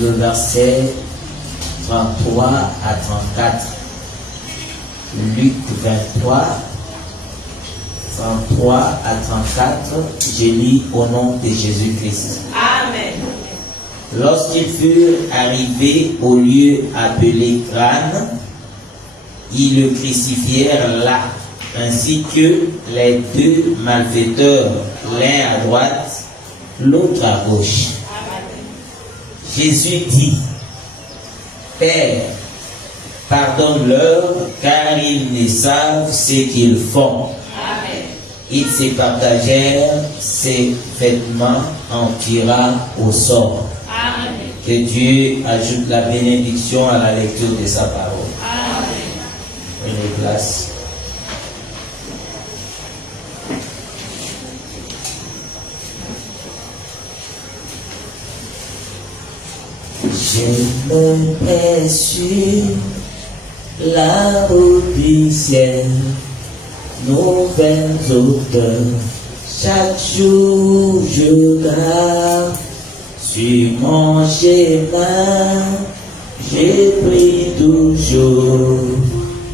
le verset 33 à 34. Luc 23, 33 à 34. Je lis au nom de Jésus-Christ. Amen. Lorsqu'ils furent arrivés au lieu appelé Crâne, ils le crucifièrent là, ainsi que les deux malfaiteurs, l'un à droite, l'autre à gauche. Jésus dit, Père, pardonne-leur, car ils ne savent ce qu'ils font. Amen. Ils se partagèrent ses vêtements en tirant au sort. Amen. Que Dieu ajoute la bénédiction à la lecture de sa parole. Amen. Prenez place. Je me mets sur la route du ciel, nouvelles auteurs. Chaque jour je garde sur mon chemin, je prie toujours.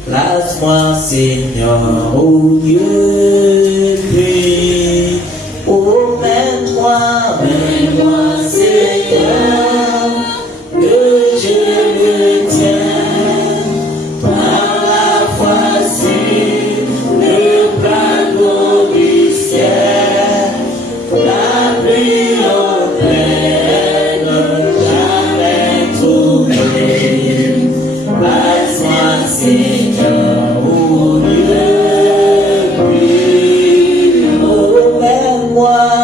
Place-moi, Seigneur, au lieu de oh, mets-moi, Seigneur, que je le tiens par la foi sur le plateau du ciel, la pluie au plein, jamais trouvé. Place-moi, Seigneur, au lieu de oh, mets-moi,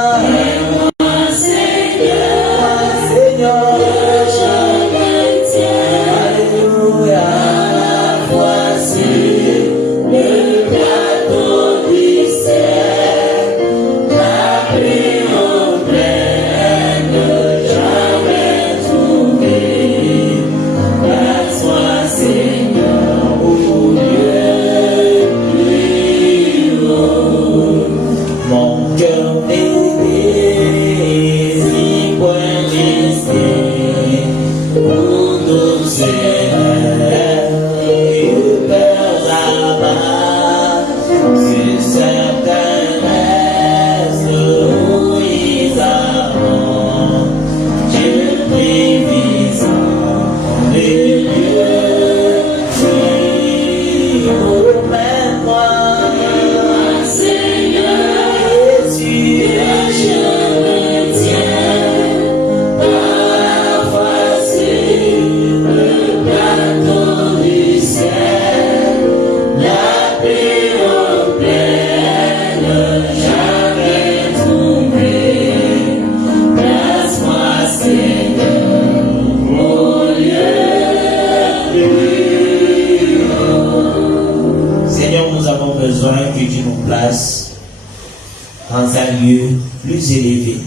dans un lieu plus élevé.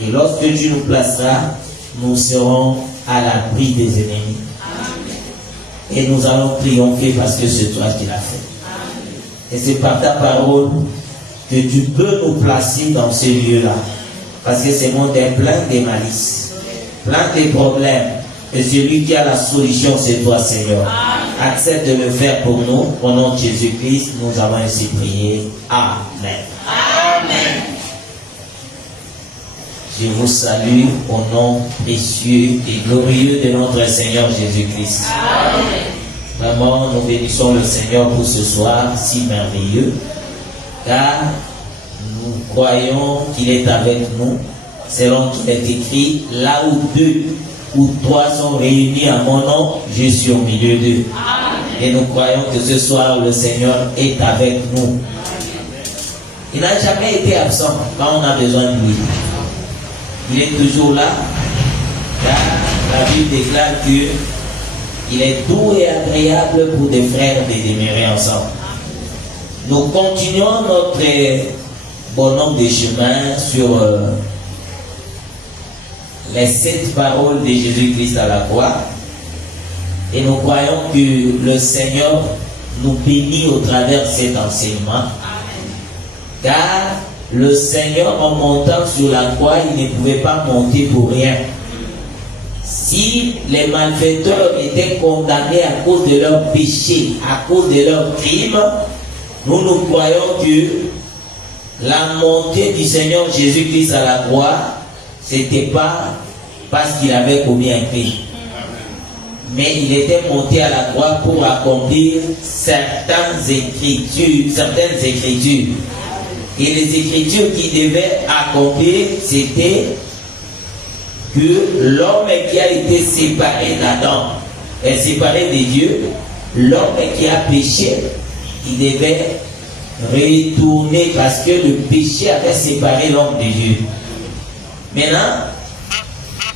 Et lorsque Dieu nous placera, nous serons à l'abri des ennemis. Et nous allons triompher parce que c'est toi qui l'as fait. Et c'est par ta parole que tu peux nous placer dans ce lieu-là. Parce que ce monde est plein de malices, plein de problèmes. Et celui qui a la solution, c'est toi, Seigneur. Accepte de le faire pour nous. Au nom de Jésus-Christ, nous avons ainsi prié. Amen. Amen. Je vous salue au nom précieux et glorieux de notre Seigneur Jésus-Christ. Amen. Vraiment, nous bénissons le Seigneur pour ce soir si merveilleux, car nous croyons qu'il est avec nous, selon qu'il est écrit, là où deux ou trois sont réunis à mon nom, je suis au milieu d'eux. Et nous croyons que ce soir, le Seigneur est avec nous. Il n'a jamais été absent quand on a besoin de lui. Il est toujours là, car la Bible déclare qu'il est doux et agréable pour des frères de demeurer ensemble. Nous continuons notre bonhomme de chemin sur les 7 paroles de Jésus-Christ à la croix. Et nous croyons que le Seigneur nous bénit au travers de cet enseignement. Car le Seigneur, en montant sur la croix, il ne pouvait pas monter pour rien. Si les malfaiteurs étaient condamnés à cause de leurs péchés, à cause de leurs crimes, nous croyons que la montée du Seigneur Jésus-Christ à la croix, c'était pas parce qu'il avait commis un crime. Mais il était monté à la croix pour accomplir certaines écritures. Et les écritures qu'il devait accomplir, c'était que l'homme qui a été séparé d'Adam, séparé de Dieu, l'homme qui a péché, il devait retourner parce que le péché avait séparé l'homme de Dieu. Maintenant,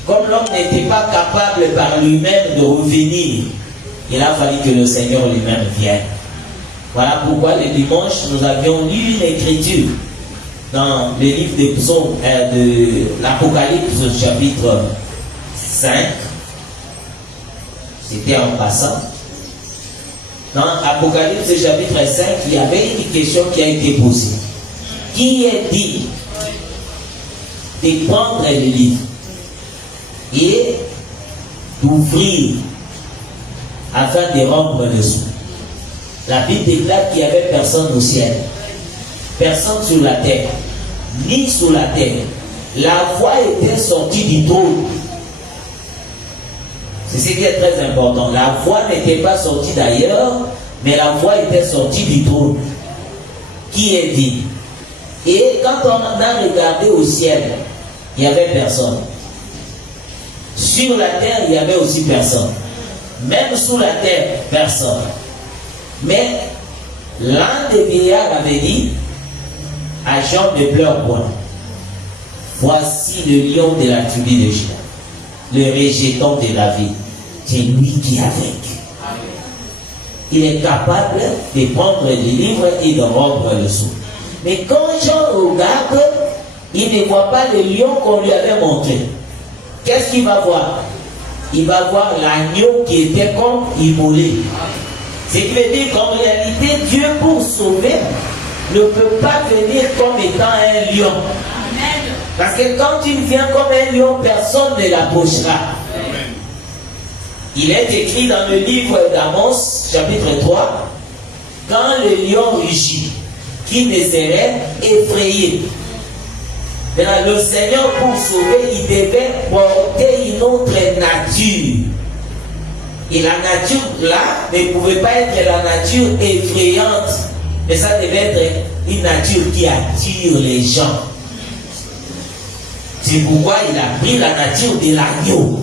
comme l'homme n'était pas capable par lui-même de revenir, il a fallu que le Seigneur lui-même vienne. Voilà pourquoi le dimanche, nous avions lu une écriture dans le livre des psaumes, de l'Apocalypse chapitre 5. C'était en passant. Dans l'Apocalypse chapitre 5, il y avait une question qui a été posée. Qui est dit de prendre le livre et d'ouvrir afin de rendre le sou? La Bible déclare qu'il n'y avait personne au ciel, personne sur la terre, ni sous la terre. La voix était sortie du trône. C'est ce qui est très important. La voix n'était pas sortie d'ailleurs, mais la voix était sortie du trône. Qui est dit? Et quand on a regardé au ciel, il n'y avait personne. Sur la terre, il n'y avait aussi personne. Même sous la terre, personne. Mais l'un des vieillards avait dit à Jean ne pleure point. Voici le lion de la tribu de Juda, le rejeton de David. C'est lui qui a vaincu. Il est capable de prendre le livre et de rendre le sou. Mais quand Jean regarde, il ne voit pas le lion qu'on lui avait montré. Qu'est-ce qu'il va voir? Il va voir l'agneau qui était comme immolé. Ce qui veut dire qu'en réalité, Dieu, pour sauver, ne peut pas venir comme étant un lion. Amen. Parce que quand il vient comme un lion, personne ne l'approchera. Amen. Il est écrit dans le livre d'Amos, chapitre 3, quand le lion rugit, qui ne serait effrayé. Le Seigneur, pour sauver, il devait porter une autre nature. Et la nature là ne pouvait pas être la nature effrayante, mais ça devait être une nature qui attire les gens. C'est pourquoi il a pris la nature de l'agneau.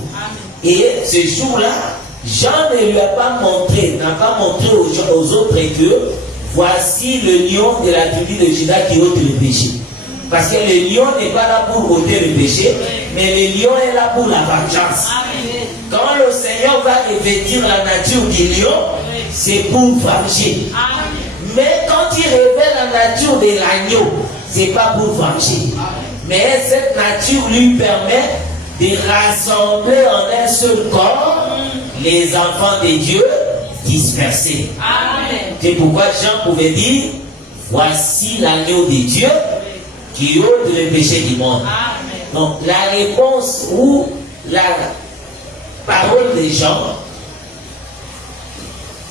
Et ce jour-là, Jean ne lui a pas montré, n'a pas montré aux autres que voici le lion de la tribu de Juda qui ôte le péché. Parce que le lion n'est pas là pour ôter le péché, mais le lion est là pour la vengeance. Quand le Seigneur va revêtir la nature du lion, c'est pour venger. Mais quand il révèle la nature de l'agneau, c'est pas pour venger. Mais cette nature lui permet de rassembler en un seul corps les enfants de Dieu dispersés. C'est pourquoi Jean pouvait dire, voici l'agneau de Dieu qui ôte le péché du monde. Donc la réponse ou la parole des gens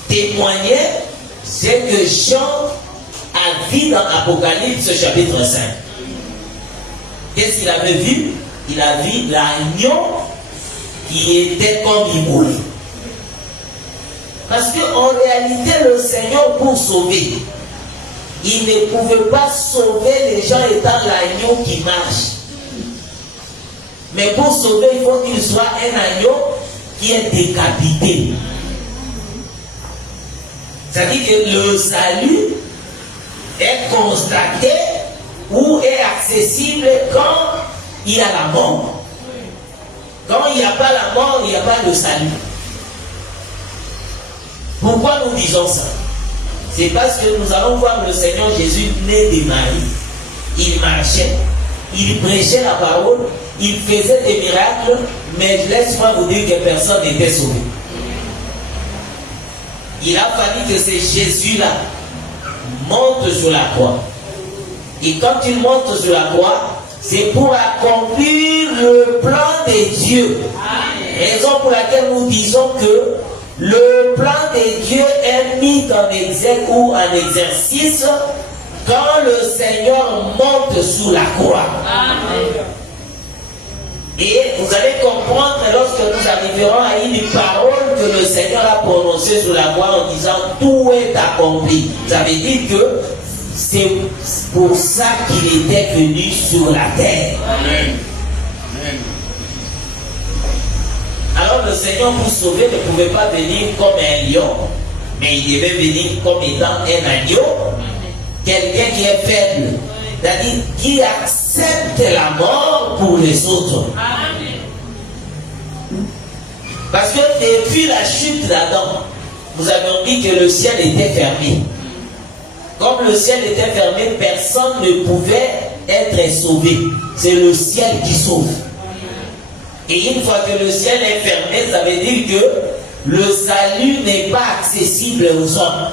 témoignait, c'est que Jean a vu dans Apocalypse chapitre 5. Qu'est-ce qu'il avait vu? Il a vu l'agneau qui était comme immolé. Parce qu'en réalité, le Seigneur, pour sauver, il ne pouvait pas sauver les gens étant l'agneau qui marche. Mais pour sauver, il faut qu'il soit un agneau qui est décapité. C'est-à-dire que le salut est constaté ou est accessible quand il y a la mort. Quand il n'y a pas la mort, il n'y a pas de salut. Pourquoi nous disons ça? C'est parce que nous allons voir le Seigneur Jésus né de Marie. Il marchait, il prêchait la parole, il faisait des miracles, mais laisse-moi vous dire que personne n'était sauvé. Il a fallu que ce Jésus-là monte sur la croix. Et quand il monte sur la croix, c'est pour accomplir le plan de Dieu. Et laquelle nous disons que le plan de Dieu est mis en exergue ou en exercice quand le Seigneur monte sous la croix. Amen. Et vous allez comprendre lorsque nous arriverons à une parole que le Seigneur a prononcée sous la croix en disant tout est accompli. Ça veut dire que c'est pour ça qu'il était venu sur la terre. Amen. Amen. Alors le Seigneur pour sauver ne pouvait pas venir comme un lion, mais il devait venir comme étant un agneau, quelqu'un qui est faible, c'est-à-dire qui accepte la mort pour les autres. Amen. Parce que depuis la chute d'Adam, nous avions dit que le ciel était fermé. Comme le ciel était fermé, personne ne pouvait être sauvé. C'est le ciel qui sauve. Et une fois que le ciel est fermé, ça veut dire que le salut n'est pas accessible aux hommes.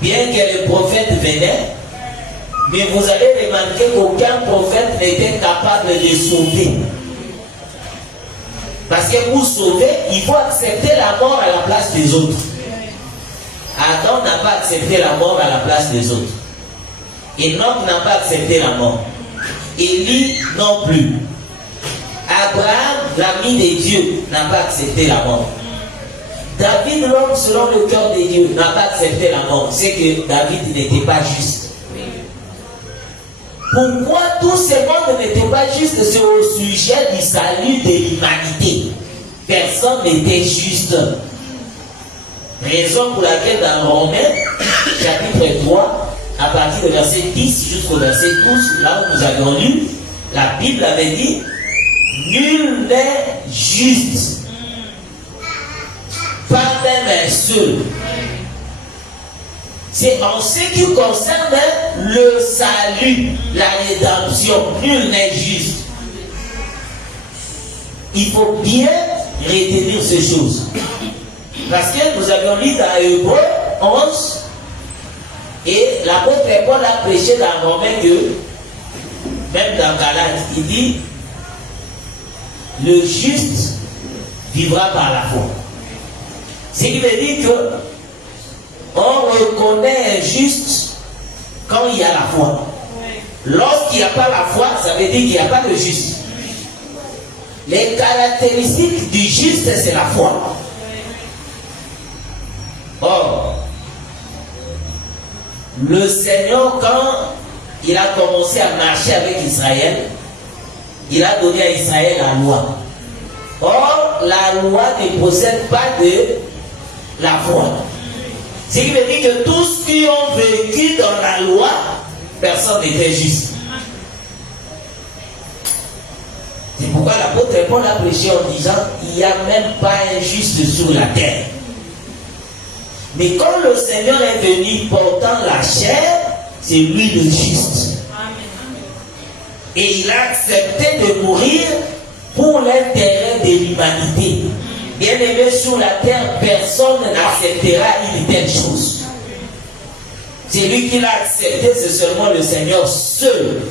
Bien que les prophètes venaient, mais vous allez remarquer qu'aucun prophète n'était capable de sauver. Parce que pour sauver, il faut accepter la mort à la place des autres. Adam n'a pas accepté la mort à la place des autres. Enoch n'a pas accepté la mort. Élie non plus. Abraham, l'ami de Dieu, n'a pas accepté la mort. David, l'homme selon le cœur de Dieu, n'a pas accepté la mort. C'est que David n'était pas juste. Pourquoi tout ce monde n'était pas juste? C'est au sujet du salut de l'humanité. Personne n'était juste. Raison pour laquelle dans Romains, chapitre 3, à partir du verset 10 jusqu'au verset 12, là où nous avions lu, la Bible avait dit nul n'est juste, pas même un seul. C'est en ce qui concerne le salut, la rédemption, nul n'est juste. Il faut bien retenir ces choses. Parce que nous avions lu dans Hébreux 11, et l'apôtre Paul a prêché dans Romains que, même dans Galates, il dit le juste vivra par la foi. Ce qui veut dire que on reconnaît un juste quand il y a la foi. Lorsqu'il n'y a pas la foi, ça veut dire qu'il n'y a pas de juste. Les caractéristiques du juste, c'est la foi. Or, le Seigneur, quand il a commencé à marcher avec Israël, il a donné à Israël la loi. Or, la loi ne possède pas de la foi. Ce qui veut dire que tous qui ont vécu dans la loi, personne n'était juste. C'est pourquoi l'apôtre Paul a prêché en disant il n'y a même pas un juste sur la terre. Mais quand le Seigneur est venu portant la chair, c'est lui le juste. Et il a accepté de mourir pour l'intérêt de l'humanité. Bien aimé, sur la terre, personne n'acceptera une telle chose. C'est lui qui l'a accepté, c'est seulement le Seigneur seul.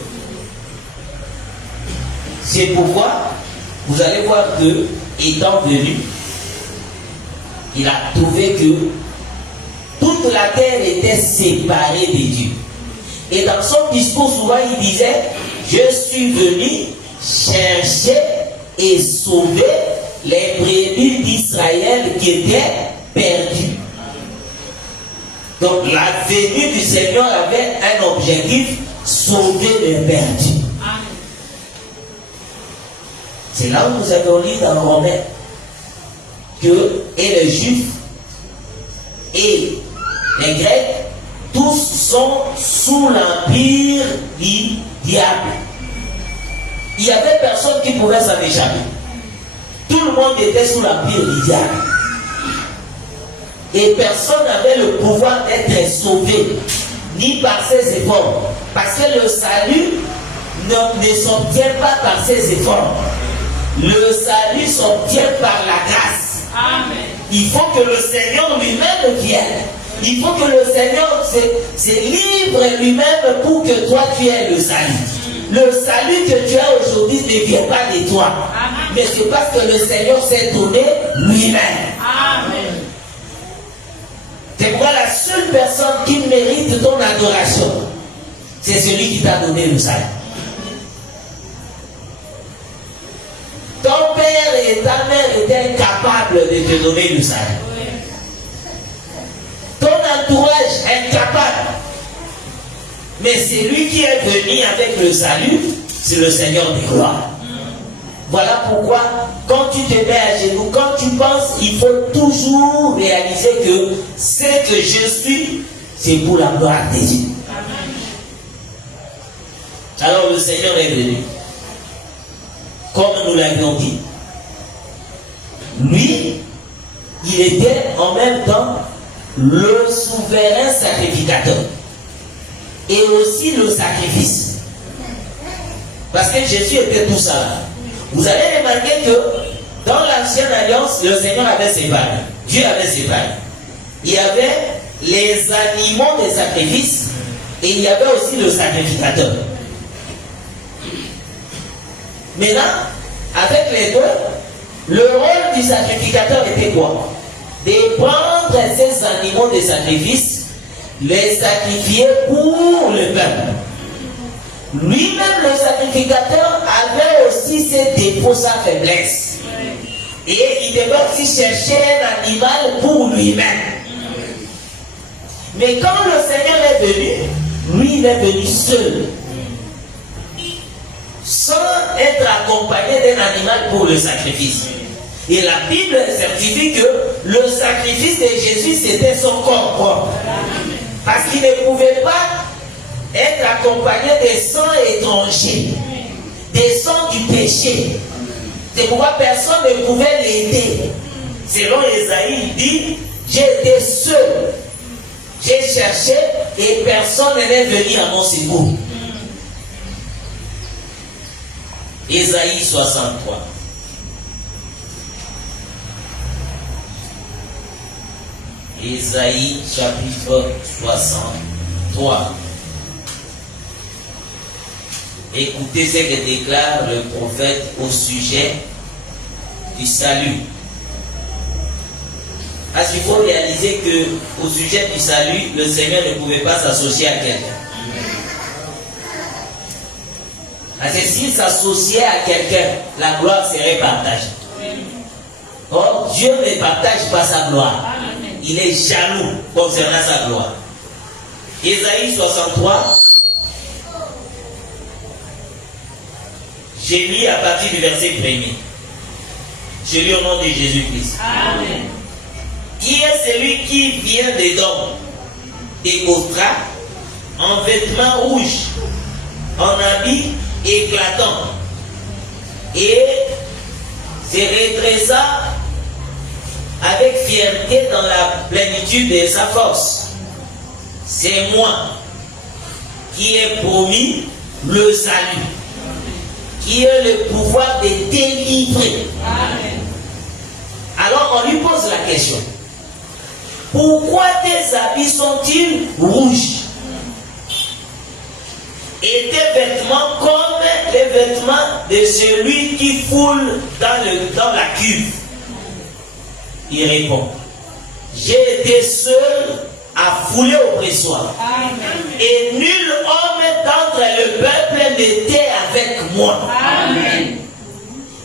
C'est pourquoi vous allez voir que, étant venu, il a trouvé que toute la terre était séparée de Dieu. Et dans son discours, souvent, il disait je suis venu chercher et sauver les brebis d'Israël qui étaient perdues. Donc la venue du Seigneur avait un objectif, sauver les perdus. C'est là où nous avons lu dans Romains que et les Juifs et les Grecs, tous sont sous l'empire du diable. Il n'y avait personne qui pouvait s'en échapper. Tout le monde était sous l'empire du diable. Et personne n'avait le pouvoir d'être sauvé, ni par ses efforts. Parce que le salut ne s'obtient pas par ses efforts. Le salut s'obtient par la grâce. Amen. Il faut que le Seigneur lui-même vienne. Il faut que le Seigneur se livre lui-même pour que toi tu aies le salut. le salut que tu as aujourd'hui ne vient pas de toi. Amen. Mais c'est parce que le Seigneur s'est donné lui-même. Amen. C'est pourquoi la seule personne qui mérite ton adoration, c'est celui qui t'a donné le salut. Ton père et ta mère étaient incapables de te donner le salut. Ton entourage est incapable. Mais c'est lui qui est venu avec le salut, c'est le Seigneur des gloires. Voilà pourquoi, quand tu te mets à genoux, quand tu penses, il faut toujours réaliser que ce que je suis, c'est pour la gloire de Dieu. Alors le Seigneur est venu. Comme nous l'avions dit, lui, il était en même temps le souverain sacrificateur et aussi le sacrifice. Parce que Jésus était tout ça. Vous allez remarquer que dans l'ancienne alliance, le Seigneur avait séparé. Dieu avait séparé. Il y avait les animaux des sacrifices et il y avait aussi le sacrificateur. Maintenant, avec les deux, le rôle du sacrificateur était quoi? De prendre ces animaux de sacrifice, les sacrifier pour le peuple. Lui-même, le sacrificateur, avait aussi ses défauts, sa faiblesse. Et il devait aussi chercher un animal pour lui-même. Mais quand le Seigneur est venu, lui, il est venu seul. Sans être accompagné d'un animal pour le sacrifice. Et la Bible certifie que le sacrifice de Jésus, c'était son corps propre. Parce qu'il ne pouvait pas être accompagné des sangs étrangers, des sangs du péché. C'est pourquoi personne ne pouvait l'aider. Selon Ésaïe, il dit, j'ai été seul, j'ai cherché et personne n'est venu à mon secours. Ésaïe 63. Ésaïe chapitre 63. Écoutez ce que déclare le prophète au sujet du salut. Parce qu'il faut réaliser que au sujet du salut, le Seigneur ne pouvait pas s'associer à quelqu'un. Parce que s'il s'associait à quelqu'un, la gloire serait partagée. Or, Dieu ne partage pas sa gloire. Il est jaloux concernant sa gloire. Ésaïe 63. J'ai lu à partir du verset 1er. Je lis au nom de Jésus-Christ. Amen. Qui est celui qui vient d'Édom, des Bostra, en vêtements rouges, en habit éclatant, et se redressa avec fierté dans la plénitude de sa force. C'est moi qui ai promis le salut, qui ai le pouvoir de délivrer. Amen. Alors on lui pose la question. Pourquoi tes habits sont-ils rouges? Et tes vêtements comme les vêtements de celui qui foule dans la cuve? Il répond, j'ai été seul à fouler au pressoir. Amen. Et nul homme d'entre le peuple n'était avec moi. Amen.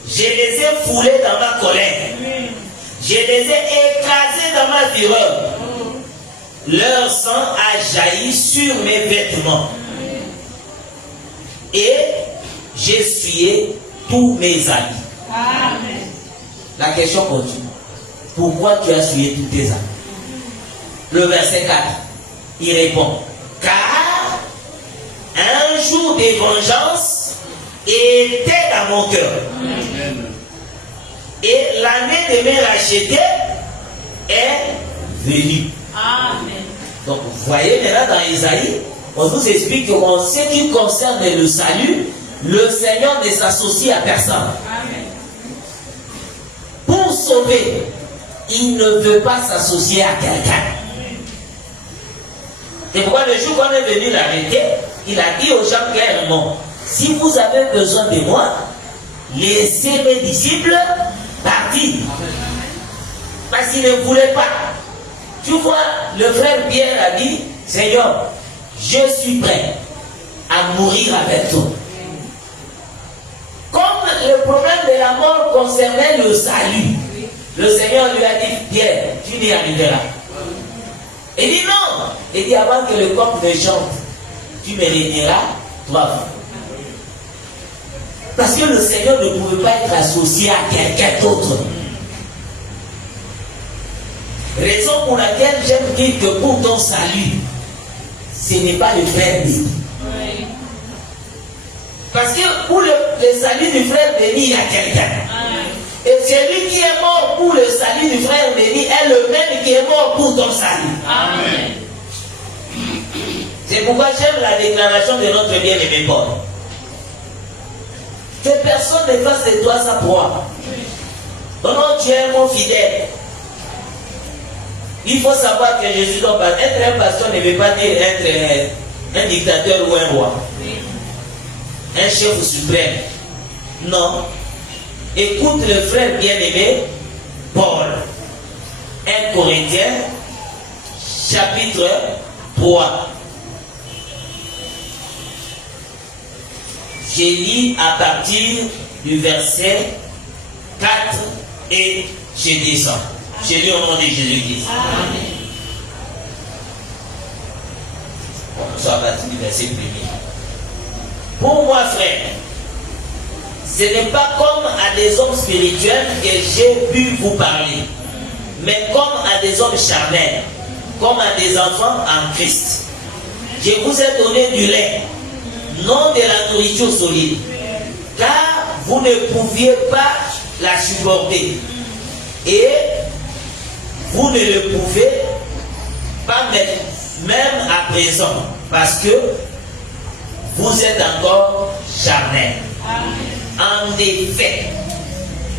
Je les ai foulés dans ma colère. Je les ai écrasés dans ma fureur. Leur sang a jailli sur mes vêtements. Et j'ai essuyé tous mes habits. Amen. La question continue. Pourquoi tu as essuyé tous tes habits? Le verset 4, il répond, car un jour de vengeance était dans mon cœur. Et l'année de me racheter est venue. Amen. Donc vous voyez maintenant dans Isaïe, on nous explique qu'en ce qui concerne le salut, le Seigneur ne s'associe à personne. Amen. Pour sauver, il ne veut pas s'associer à quelqu'un. C'est pourquoi le jour qu'on est venu l'arrêter, il a dit aux gens clairement, si vous avez besoin de moi, laissez mes disciples partir. Parce qu'ils ne voulaient pas. Tu vois, le frère Pierre a dit, Seigneur, je suis prêt à mourir avec toi. Comme le problème de la mort concernait le salut, le Seigneur lui a dit, Pierre, tu n'y arriveras. Il dit non. Il dit, avant que le coq ne chante, tu me régneras, toi. Parce que le Seigneur ne pouvait pas être associé à quelqu'un d'autre. Raison pour laquelle j'aime dire que pour ton salut, ce n'est pas le frère béni. Oui. Parce que pour le salut du frère béni, il y a quelqu'un. Oui. Et celui qui est mort pour le salut du frère béni est le même qui est mort pour ton salut. Amen. C'est pourquoi j'aime la déclaration de notre bien-aimé Paul. Que personne ne fasse de toi sa proie. Non, non, tu es mon fidèle. Il faut savoir que Jésus doit pas être un pasteur ne veut pas dire être un dictateur ou un roi. Un chef suprême. Non. Écoute le frère bien-aimé Paul. 1 Corinthiens, chapitre 3. J'ai lu à partir du verset 4 et je descends. J'ai lu au nom de Jésus-Christ. On soit parti du verset 1er. Pour moi, frère, ce n'est pas comme à des hommes spirituels que j'ai pu vous parler, mais comme à des hommes charnels, comme à des enfants en Christ. Je vous ai donné du lait, non de la nourriture solide, car vous ne pouviez pas la supporter. Et vous ne le pouvez pas même à présent, parce que vous êtes encore charnel. En effet,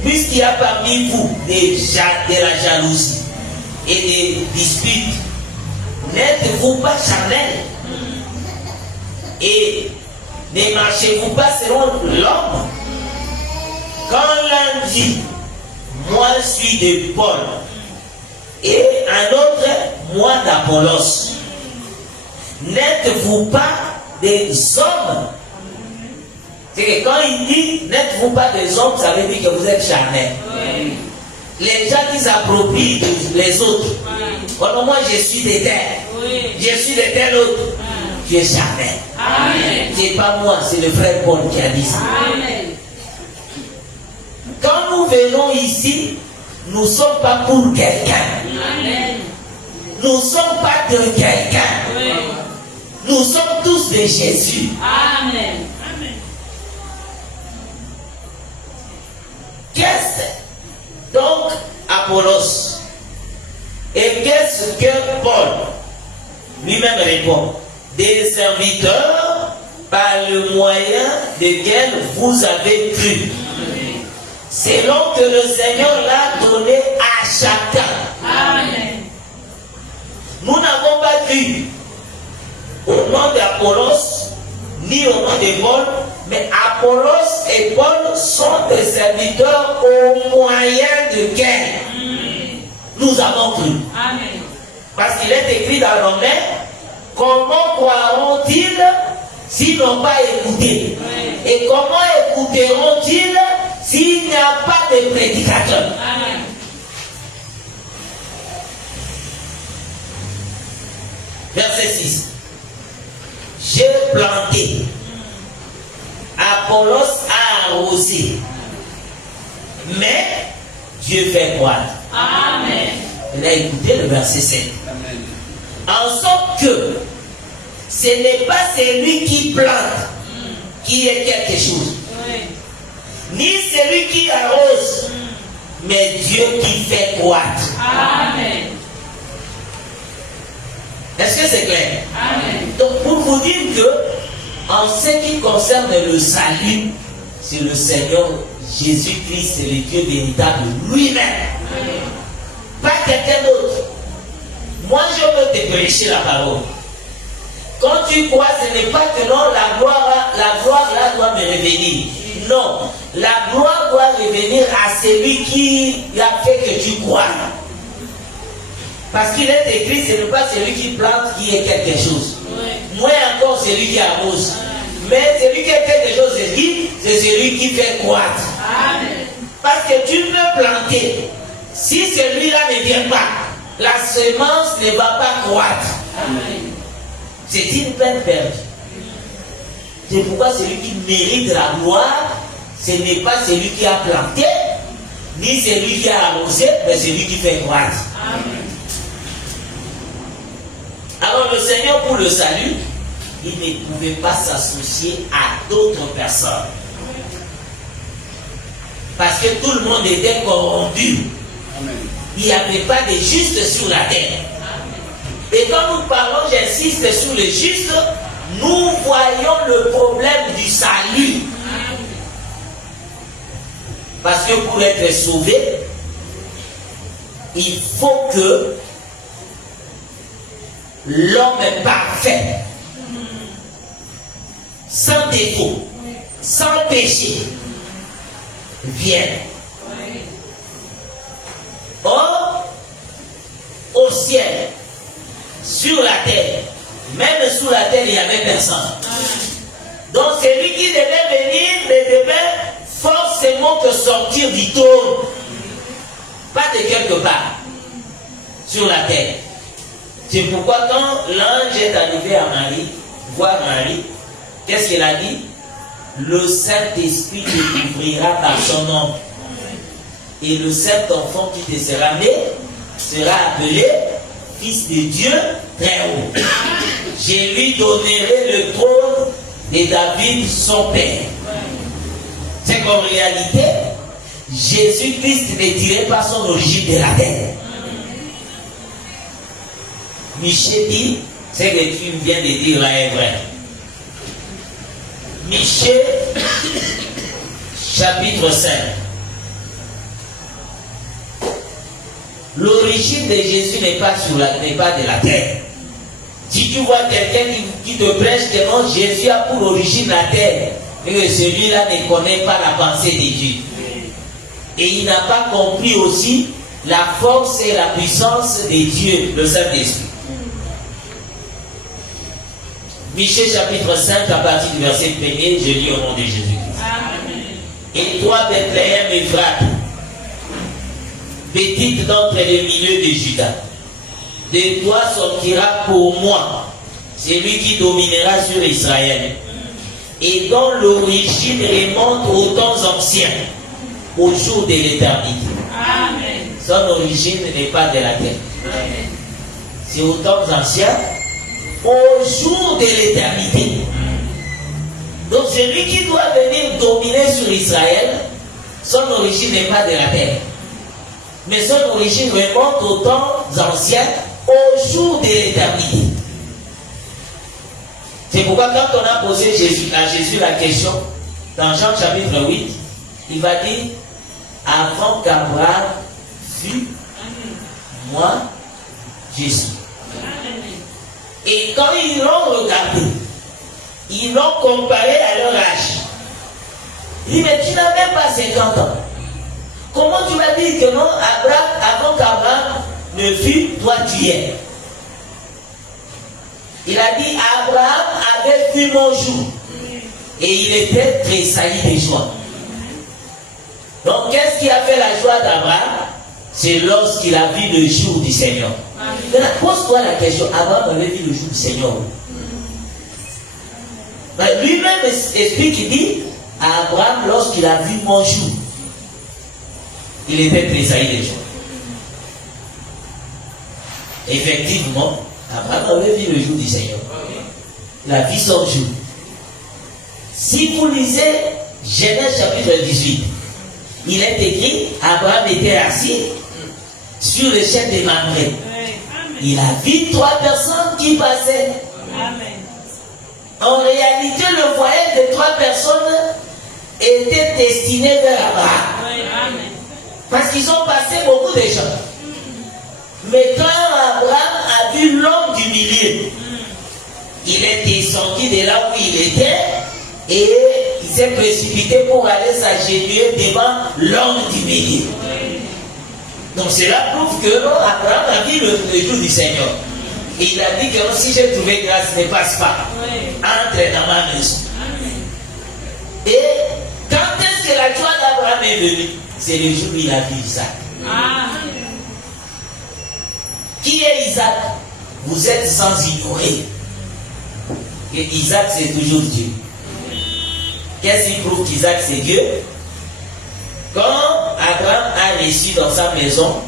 puisqu'il y a parmi vous de la jalousie et des disputes, n'êtes-vous pas charnel? Et ne marchez-vous pas selon l'homme? Quand l'un dit, moi je suis de Paul, et un autre, moi d'Apollos, n'êtes-vous pas des hommes? C'est que quand il dit n'êtes-vous pas des hommes, ça veut dire que vous êtes charnels. Oui. Les gens qui s'approprient les autres. Oui. Comme moi je suis de terre, oui. Je suis de tel autre, tu es charnel. C'est pas moi, c'est le frère Paul qui a dit ça. Amen. Quand nous venons ici, nous ne sommes pas pour quelqu'un. Nous ne sommes pas de quelqu'un. Oui. Nous sommes tous de Jésus. Amen. Qu'est-ce donc Apollos? Et qu'est-ce que Paul lui-même répond? Des serviteurs par le moyen desquels vous avez cru, selon que le Seigneur l'a donné à chacun. Amen. Nous n'avons pas cru au nom d'Apollos ni au nom de Paul, mais Apollos et Paul sont des serviteurs au moyen desquels nous avons cru. Amen. Parce qu'il est écrit dans Romains, comment croiront-ils s'ils n'ont pas écouté? Oui. Et comment écouteront-ils s'il n'y a pas de prédicateur? Amen. Verset 6. J'ai planté, Apollos a arrosé, mais Dieu fait croître. Amen. Il a écouté le verset 7. Amen. En sorte que ce n'est pas celui qui plante qui est quelque chose, ni celui qui arrose, mais Dieu qui fait croître. Amen. Est-ce que c'est clair? Amen. Donc pour vous dire que en ce qui concerne le salut, c'est le Seigneur Jésus-Christ, c'est le Dieu véritable lui-même. Amen. Pas quelqu'un d'autre. Moi je peux te prêcher la parole. Quand tu crois, ce n'est pas que non, la gloire là doit me revenir. Non, la gloire doit revenir à celui qui a fait que tu crois. Parce qu'il est écrit, ce n'est pas celui qui plante qui est quelque chose. Moins encore celui qui arrose. Mais celui qui est quelque chose, c'est celui qui fait croître. Parce que tu peux planter. Si celui-là ne vient pas, la semence ne va pas croître. C'est une peine perdue. C'est pourquoi celui qui mérite la gloire, ce n'est pas celui qui a planté, ni celui qui a arrosé, mais celui qui fait croître. Alors le Seigneur, pour le salut, il ne pouvait pas s'associer à d'autres personnes. Parce que tout le monde était corrompu. Il n'y avait pas de justes sur la terre. Et quand nous parlons, j'insiste sur le juste, nous voyons le problème du salut. Parce que pour être sauvé, il faut que l'homme parfait, sans défaut, sans péché, vienne. Or, au ciel, sur la terre, même sous la terre, il n'y avait personne. Donc celui qui devait venir ne devait forcément que sortir du trône, pas de quelque part, sur la terre. C'est pourquoi quand l'ange est arrivé à Marie, voir Marie, qu'est-ce qu'il a dit? Le Saint-Esprit te couvrira par son nom. Et le Saint-Enfant qui te sera né sera appelé Fils de Dieu très haut. Je lui donnerai le trône de David, son père. C'est qu'en réalité, Jésus-Christ ne tirait pas son origine de la terre. Michée dit, ce que tu viens de dire là est vrai. Michée, chapitre 5. L'origine de Jésus n'est pas de la terre. Si tu vois quelqu'un qui te prêche que non, Jésus a pour origine la terre, et que celui-là ne connaît pas la pensée de Dieu. Et il n'a pas compris aussi la force et la puissance de Dieu, le Saint-Esprit. Michée chapitre 5, à partir du verset 1er, je lis au nom de Jésus-Christ. Et toi, Bethléem Ephrata, petite d'entre les milieux de Juda, de toi sortira pour moi celui qui dominera sur Israël, et dont l'origine remonte aux temps anciens, au jour de l'éternité. Son origine n'est pas de la terre. C'est aux temps anciens, au jour de l'éternité. Donc celui qui doit venir dominer sur Israël, son origine n'est pas de la terre. Mais son origine remonte aux temps anciens, au jour de l'éternité. C'est pourquoi quand on a posé à Jésus la question, dans Jean chapitre 8, il va dire, avant qu'Abraham fût, moi, je suis. Et quand ils l'ont regardé, ils l'ont comparé à leur âge. Il dit, mais tu n'as même pas 50 ans. Comment tu m'as dit que non, Abraham, avant qu'Abraham ne fût, toi tu es? Il a dit, Abraham avait vu mon jour. Et il était tressailli de joie. Donc qu'est-ce qui a fait la joie d'Abraham? C'est lorsqu'il a vu le jour du Seigneur. Maintenant, pose-toi la question, Abraham avait vu le jour du Seigneur. Lui-même explique, il dit, à Abraham, lorsqu'il a vu mon jour, il était tressailli de joie. Effectivement, Abraham avait vu le jour du Seigneur. Il a vu son jour. Si vous lisez Genèse chapitre 18, il est écrit, Abraham était assis sur le chêne de Mamré. Il a vu 3 personnes qui passaient. En réalité, le voyage de 3 personnes était destiné vers Abraham. Parce qu'ils ont passé beaucoup de gens. Mais quand Abraham a vu l'homme du milieu, il est descendu de là où il était et s'est précipité pour aller s'agenouiller devant l'homme du milieu. Donc cela prouve que Abraham a vu le jour du Seigneur. Et il a dit que si j'ai trouvé grâce, ne passe pas. Entre dans ma maison. Et quand est-ce que la joie d'Abraham est venue? C'est le jour où il a vu Isaac. Qui est Isaac? Vous êtes sans ignorer que Isaac c'est toujours Dieu. Qu'est-ce qui prouve qu'Isaac c'est Dieu? Quand Abraham a reçu dans sa maison,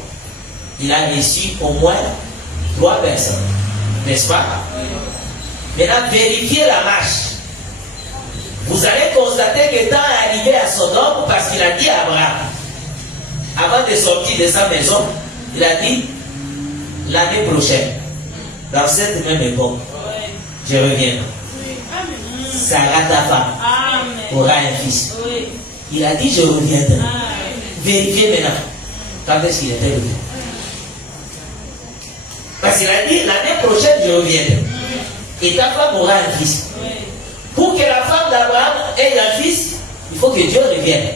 il a reçu au moins 3 personnes. N'est-ce pas? Maintenant, vérifiez la marche. Vous allez constater que temps est arrivé à Sodome parce qu'il a dit à Abraham, avant de sortir de sa maison, il a dit, l'année prochaine, dans cette même époque, je reviens. Sarah, ta femme, aura un fils. Il a dit, je reviendrai. Vérifiez maintenant. Quand est-ce qu'il était revenu? Parce qu'il a dit, l'année prochaine, je reviendrai. Et ta femme aura un fils. Pour que la femme d'Abraham ait un fils, il faut que Dieu revienne.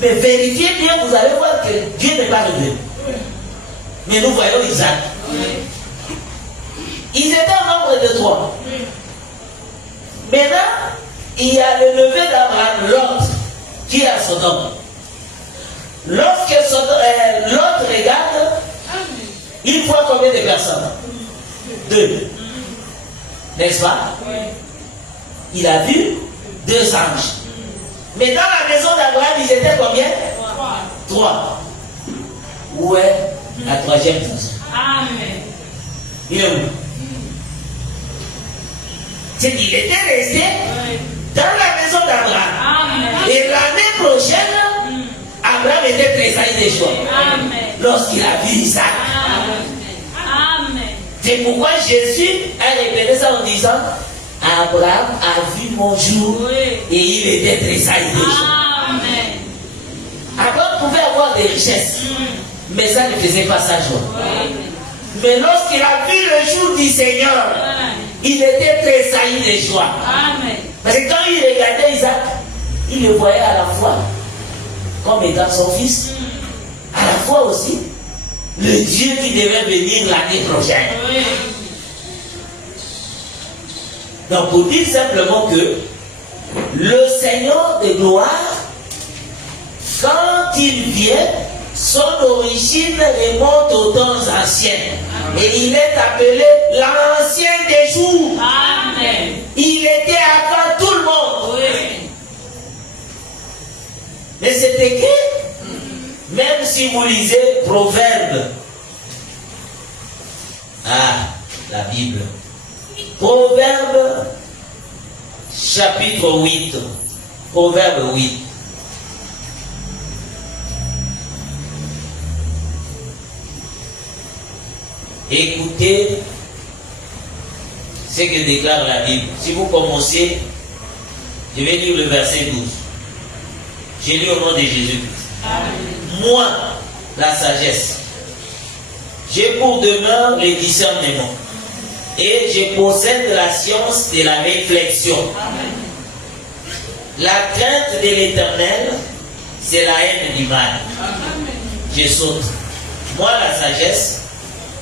Mais vérifiez bien, vous allez voir que Dieu n'est pas revenu. Mais nous voyons Isaac. Ils étaient en nombre de 3. Maintenant, il y a le neveu d'Abraham, Lot, qui est à Sodome. Lorsque Lot regarde, il voit combien de personnes? 2. N'est-ce pas? Il a vu 2 anges. Mais dans la maison d'Abraham, ils étaient combien? 3. Où est la 3e personne? Amen. Il est où? C'est qu'il était resté dans la maison d'Abraham. Et l'année prochaine, Abraham était tressailli des joies. Lorsqu'il a vu Isaac. C'est pourquoi Jésus a répété ça en disant, Abraham a vu mon jour et il était tressailli des joies. Abraham pouvait avoir des richesses, mais ça ne faisait pas sa joie. Mais lorsqu'il a vu le jour du Seigneur, il était tressailli de joie. Parce que quand il regardait Isaac, il le voyait à la fois comme étant son fils, à la fois aussi le Dieu qui devait venir l'année prochaine. Donc pour dire simplement que le Seigneur de gloire, quand il vient, son origine remonte aux temps anciens. Et il est appelé l'ancien des jours. Amen. Il était avant tout le monde. Mais c'est écrit, même si vous lisez Proverbe. La Bible. Proverbe, chapitre 8. Proverbe 8. Écoutez ce que déclare la Bible. Si vous commencez, je vais lire le verset 12. J'ai lu au nom de Jésus-Christ. Moi, la sagesse, j'ai pour demeure le discernement et je possède la science de la réflexion. Amen. La crainte de l'Éternel, c'est la haine du mal. Amen. Je saute. Moi, la sagesse,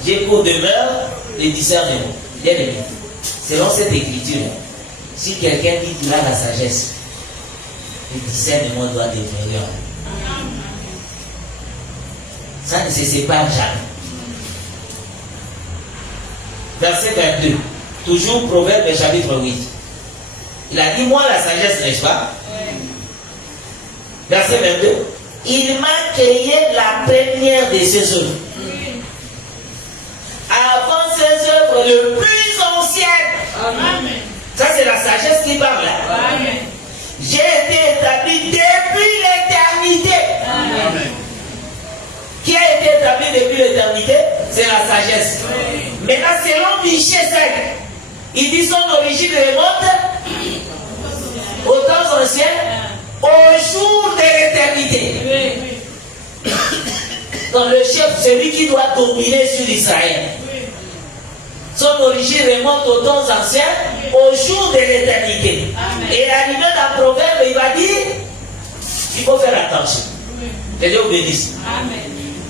j'ai pour demeure le discernement. Bien aimé, selon cette écriture, si quelqu'un dit qu'il a la sagesse, le discernement doit demeurer. Ça ne se sépare jamais. Verset 22, toujours Proverbe chapitre 8. Il a dit, moi la sagesse, n'est-ce pas? Verset 22, il m'a créé la première de ses œuvres. Avant ses œuvres les plus anciennes. Amen. Ça c'est la sagesse qui parle là. Amen. J'ai été établi depuis l'éternité. Amen. Qui a été établi depuis l'éternité? C'est la sagesse. Amen. Maintenant selon Michée 5, il dit son origine remonte aux temps anciens, au jour de l'éternité. Donc le chef, celui qui doit dominer sur Israël. Son origine remonte aux temps anciens, au jour de l'éternité. Amen. Et arrivé dans Proverbe, il va dire, il faut faire attention. Que Dieu vous bénisse. Amen.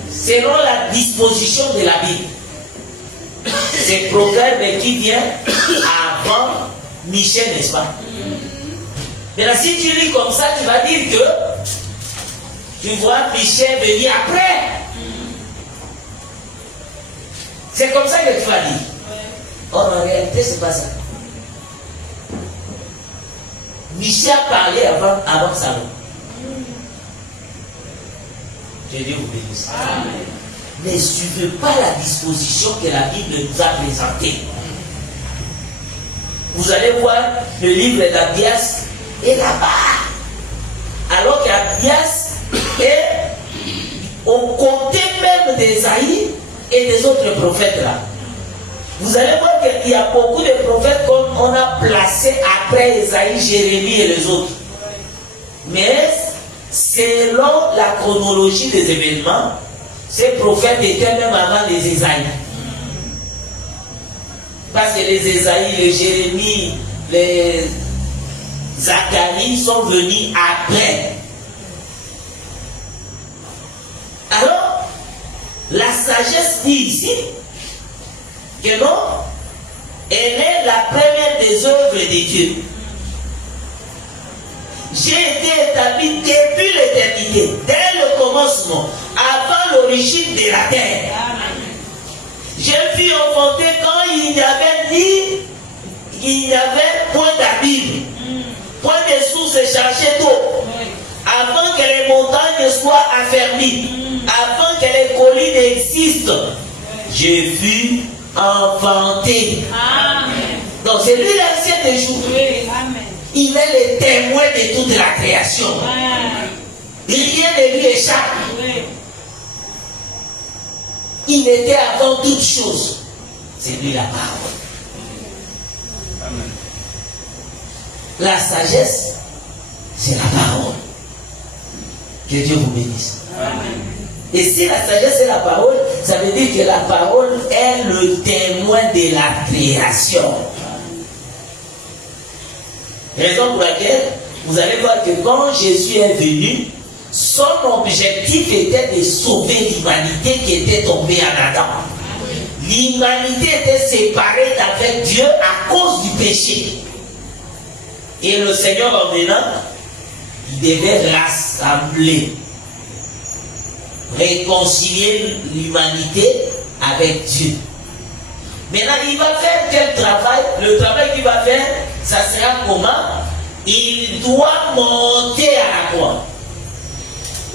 Selon la disposition de la Bible. C'est Proverbe qui vient avant Michel, n'est-ce pas? Maintenant, si tu lis comme ça, tu vas dire que tu vois Michel venir après. C'est comme ça que tu vas lire. Or, en réalité, c'est pas ça. Michel a parlé avant Salomon. Que Dieu vous bénisse. Ne suivez pas la disposition que la Bible nous a présentée. Vous allez voir le livre d'Abias est là-bas. Alors qu'Abias est au côté même d'Ésaïe et des autres prophètes là. Vous allez voir qu'il y a beaucoup de prophètes qu'on a placés après Ésaïe, Jérémie et les autres. Mais selon la chronologie des événements, ces prophètes étaient même avant les Ésaïe. Parce que les Ésaïe, les Jérémie, les Zacharie sont venus après. Alors, la sagesse dit ici que non, elle est la première des œuvres de Dieu. J'ai été établi depuis l'éternité, dès le commencement, avant l'origine de la terre. Je fus enfanté quand il n'y avait point d'abîme, point de source cherchée d'eau, avant que les montagnes soient affermies, avant que les collines existent. Je fus enfanté. Amen. Donc c'est lui l'ancien des jours. Oui, amen. Il est le témoin de toute la création. Rien ne lui échappe. Oui. Il était avant toute chose. C'est lui la parole. Amen. La sagesse, c'est la parole. Que Dieu vous bénisse. Amen. Et si la sagesse est la parole, ça veut dire que la parole est le témoin de la création. Raison pour laquelle vous allez voir que quand Jésus est venu, son objectif était de sauver l'humanité qui était tombée en Adam. L'humanité était séparée d'avec Dieu à cause du péché. Et le Seigneur en venant, il devait rassembler, réconcilier l'humanité avec Dieu. Maintenant, il va faire quel travail? Le travail qu'il va faire, ça sera comment? Il doit monter à la croix.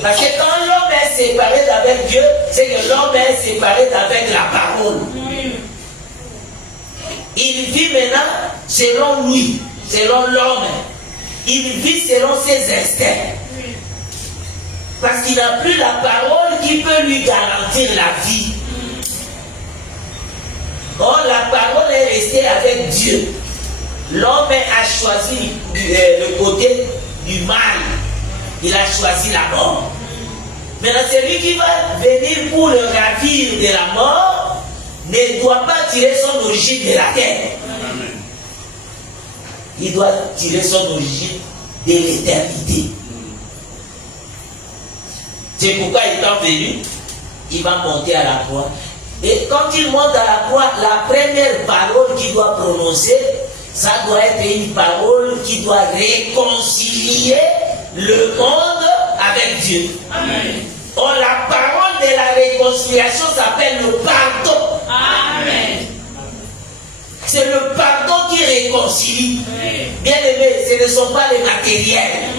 Parce que quand l'homme est séparé d'avec Dieu, c'est que l'homme est séparé d'avec la parole. Il vit maintenant selon lui, selon l'homme. Il vit selon ses instincts. Parce qu'il n'a plus la parole qui peut lui garantir la vie. Or, la parole est restée avec Dieu. L'homme a choisi le côté du mal. Il a choisi la mort. Maintenant, celui qui va venir pour le ravir de la mort ne doit pas tirer son origine de la terre. Amen. Il doit tirer son origine de l'éternité. C'est pourquoi étant venu, il va monter à la croix. Et quand il monte à la croix, la première parole qu'il doit prononcer, ça doit être une parole qui doit réconcilier le monde avec Dieu. Amen. Or, la parole de la réconciliation s'appelle le pardon. Amen. C'est le pardon qui réconcilie. Oui. Bien aimé, ce ne sont pas les matériels.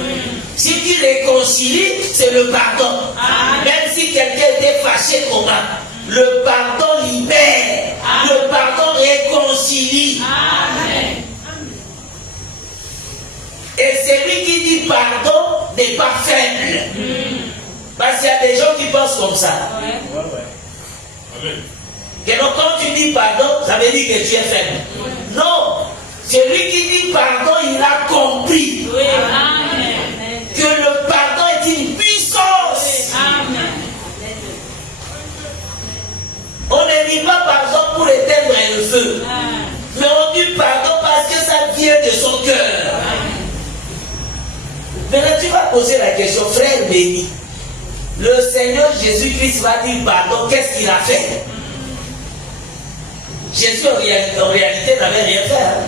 Si tu réconcilies, c'est le pardon. Amen. Même si quelqu'un était fâché comment, le pardon libère. Le pardon réconcilie. Amen. Et celui qui dit pardon n'est pas faible. Parce qu'il y a des gens qui pensent comme ça. Amen. Que donc, quand tu dis pardon, ça veut dire que tu es faible. Non. Celui qui dit pardon, il a compris Oui. Amen. que le pardon est une puissance. Amen. On ne dit pas pardon pour éteindre le feu. Amen. Mais on dit pardon parce que ça vient de son Maintenant, tu vas poser la question, frère béni. Le Seigneur Jésus-Christ va dire pardon, qu'est-ce qu'il a fait? Jésus en réalité n'avait rien fait. Hein?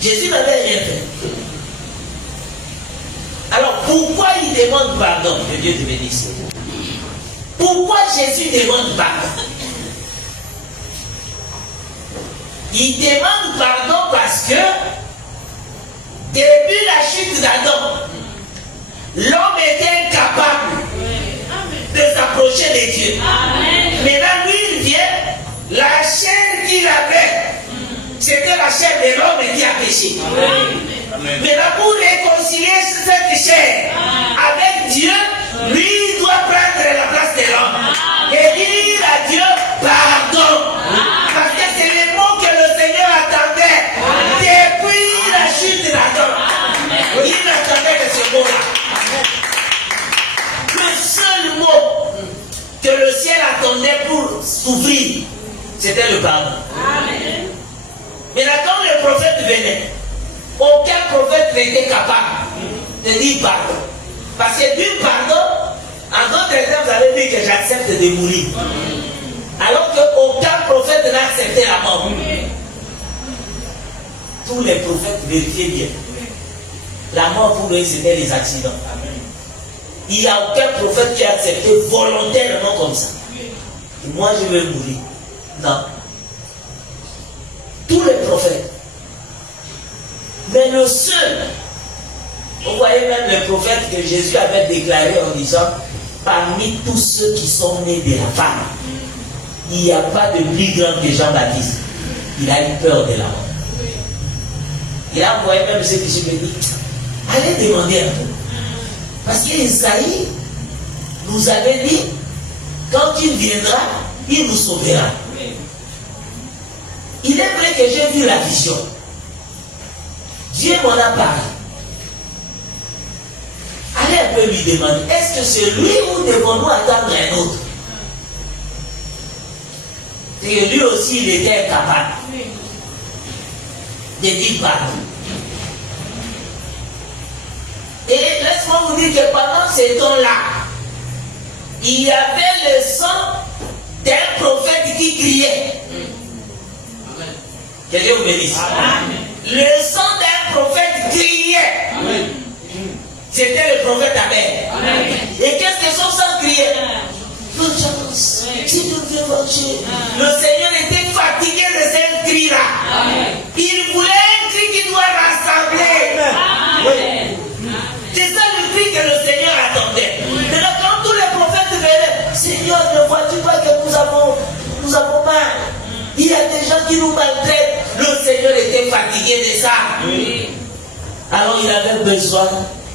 Jésus n'avait rien fait. Alors pourquoi il demande pardon? Que Dieu te bénisse. Pourquoi Jésus demande pardon? Il demande pardon parce que depuis la chute d'Adam, l'homme était incapable de s'approcher de Dieu. Maintenant, lui, il vient, la chair qu'il avait, c'était la chair de l'homme qui a péché. Maintenant, pour réconcilier cette chair avec Dieu, lui, il doit prendre la place de l'homme et dire à Dieu pardon. Parce que c'est le mot que le Seigneur attendait depuis la chute d'Adam. Il attendait de ce mot-là. Le seul mot que le ciel attendait pour s'ouvrir, c'était le pardon. Maintenant, quand le prophète venait, aucun prophète n'était capable de dire pardon. Parce que dire pardon, en d'autres termes, vous avez dit que j'accepte de mourir. Alors qu'aucun prophète n'a accepté la mort. Tous les prophètes vérifiaient bien. La mort pour eux, c'était les accidents. Il n'y a aucun prophète qui a accepté volontairement comme ça. Et moi, je vais mourir. Non. Tous les prophètes. Mais le seul, vous voyez même le prophète que Jésus avait déclaré en disant, parmi tous ceux qui sont nés de la femme, il n'y a pas de plus grand que Jean-Baptiste. Il a eu peur de la mort. Il a envoyé même ceux qui se disent, allez demander un peu. Parce qu'Esaïe nous avait dit, quand il viendra, il nous sauvera. Il est vrai que j'ai vu la vision. Dieu m'en a parlé. Allez un peu lui demander, est-ce que c'est lui ou devons-nous attendre un autre? Et lui aussi, il était capable de dire pardon. Et laisse-moi vous dire que pendant ces temps-là, il y avait le sang d'un prophète qui criait. Que Dieu vous bénisse. Le sang d'un prophète criait. C'était le prophète Abel. Et qu'est-ce que son sang criait? L'audience, si nous devons manger. Le Seigneur était fatigué de ce cri-là. Il voulait un cri qui doit rassembler. C'est ça le cri que le Seigneur attendait. Maintenant, quand tous les prophètes venaient, Seigneur, ne vois-tu pas que nous avons mal? Il y a des gens qui nous maltraitent. Le Seigneur était fatigué de ça. Alors il avait besoin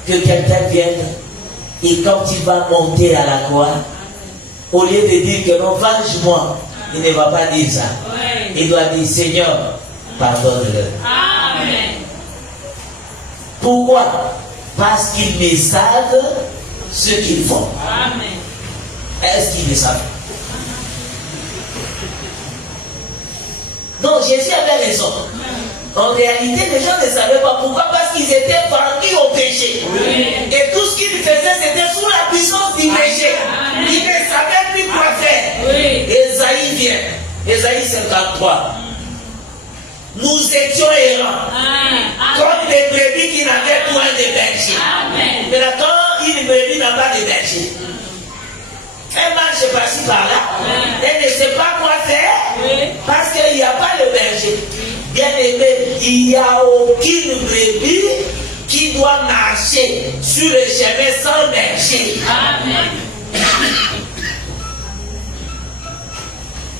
que quelqu'un vienne. Et quand il va monter à la croix, au lieu de dire que non, venge-moi, il ne va pas dire ça. Il doit dire, Seigneur, pardonne-le. Pourquoi? Parce qu'ils me savent ce qu'ils font. Est-ce qu'ils le savent? Donc Jésus avait raison. En réalité, les gens ne savaient pas pourquoi. Parce qu'ils étaient vendus au péché. Et tout ce qu'ils faisaient, c'était sous la puissance du péché. Ils ne savaient plus quoi faire. Ésaïe vient. Ésaïe 53. Nous étions errants. Comme des brebis qui n'avaient point de berger. Mais là, quand une brebis n'a pas de berger, elle marche par-ci par-là. Elle ne sait pas quoi faire. Parce qu'il n'y a pas de berger. Bien aimé, il n'y a aucune brebis qui doit marcher sur le chemin sans berger.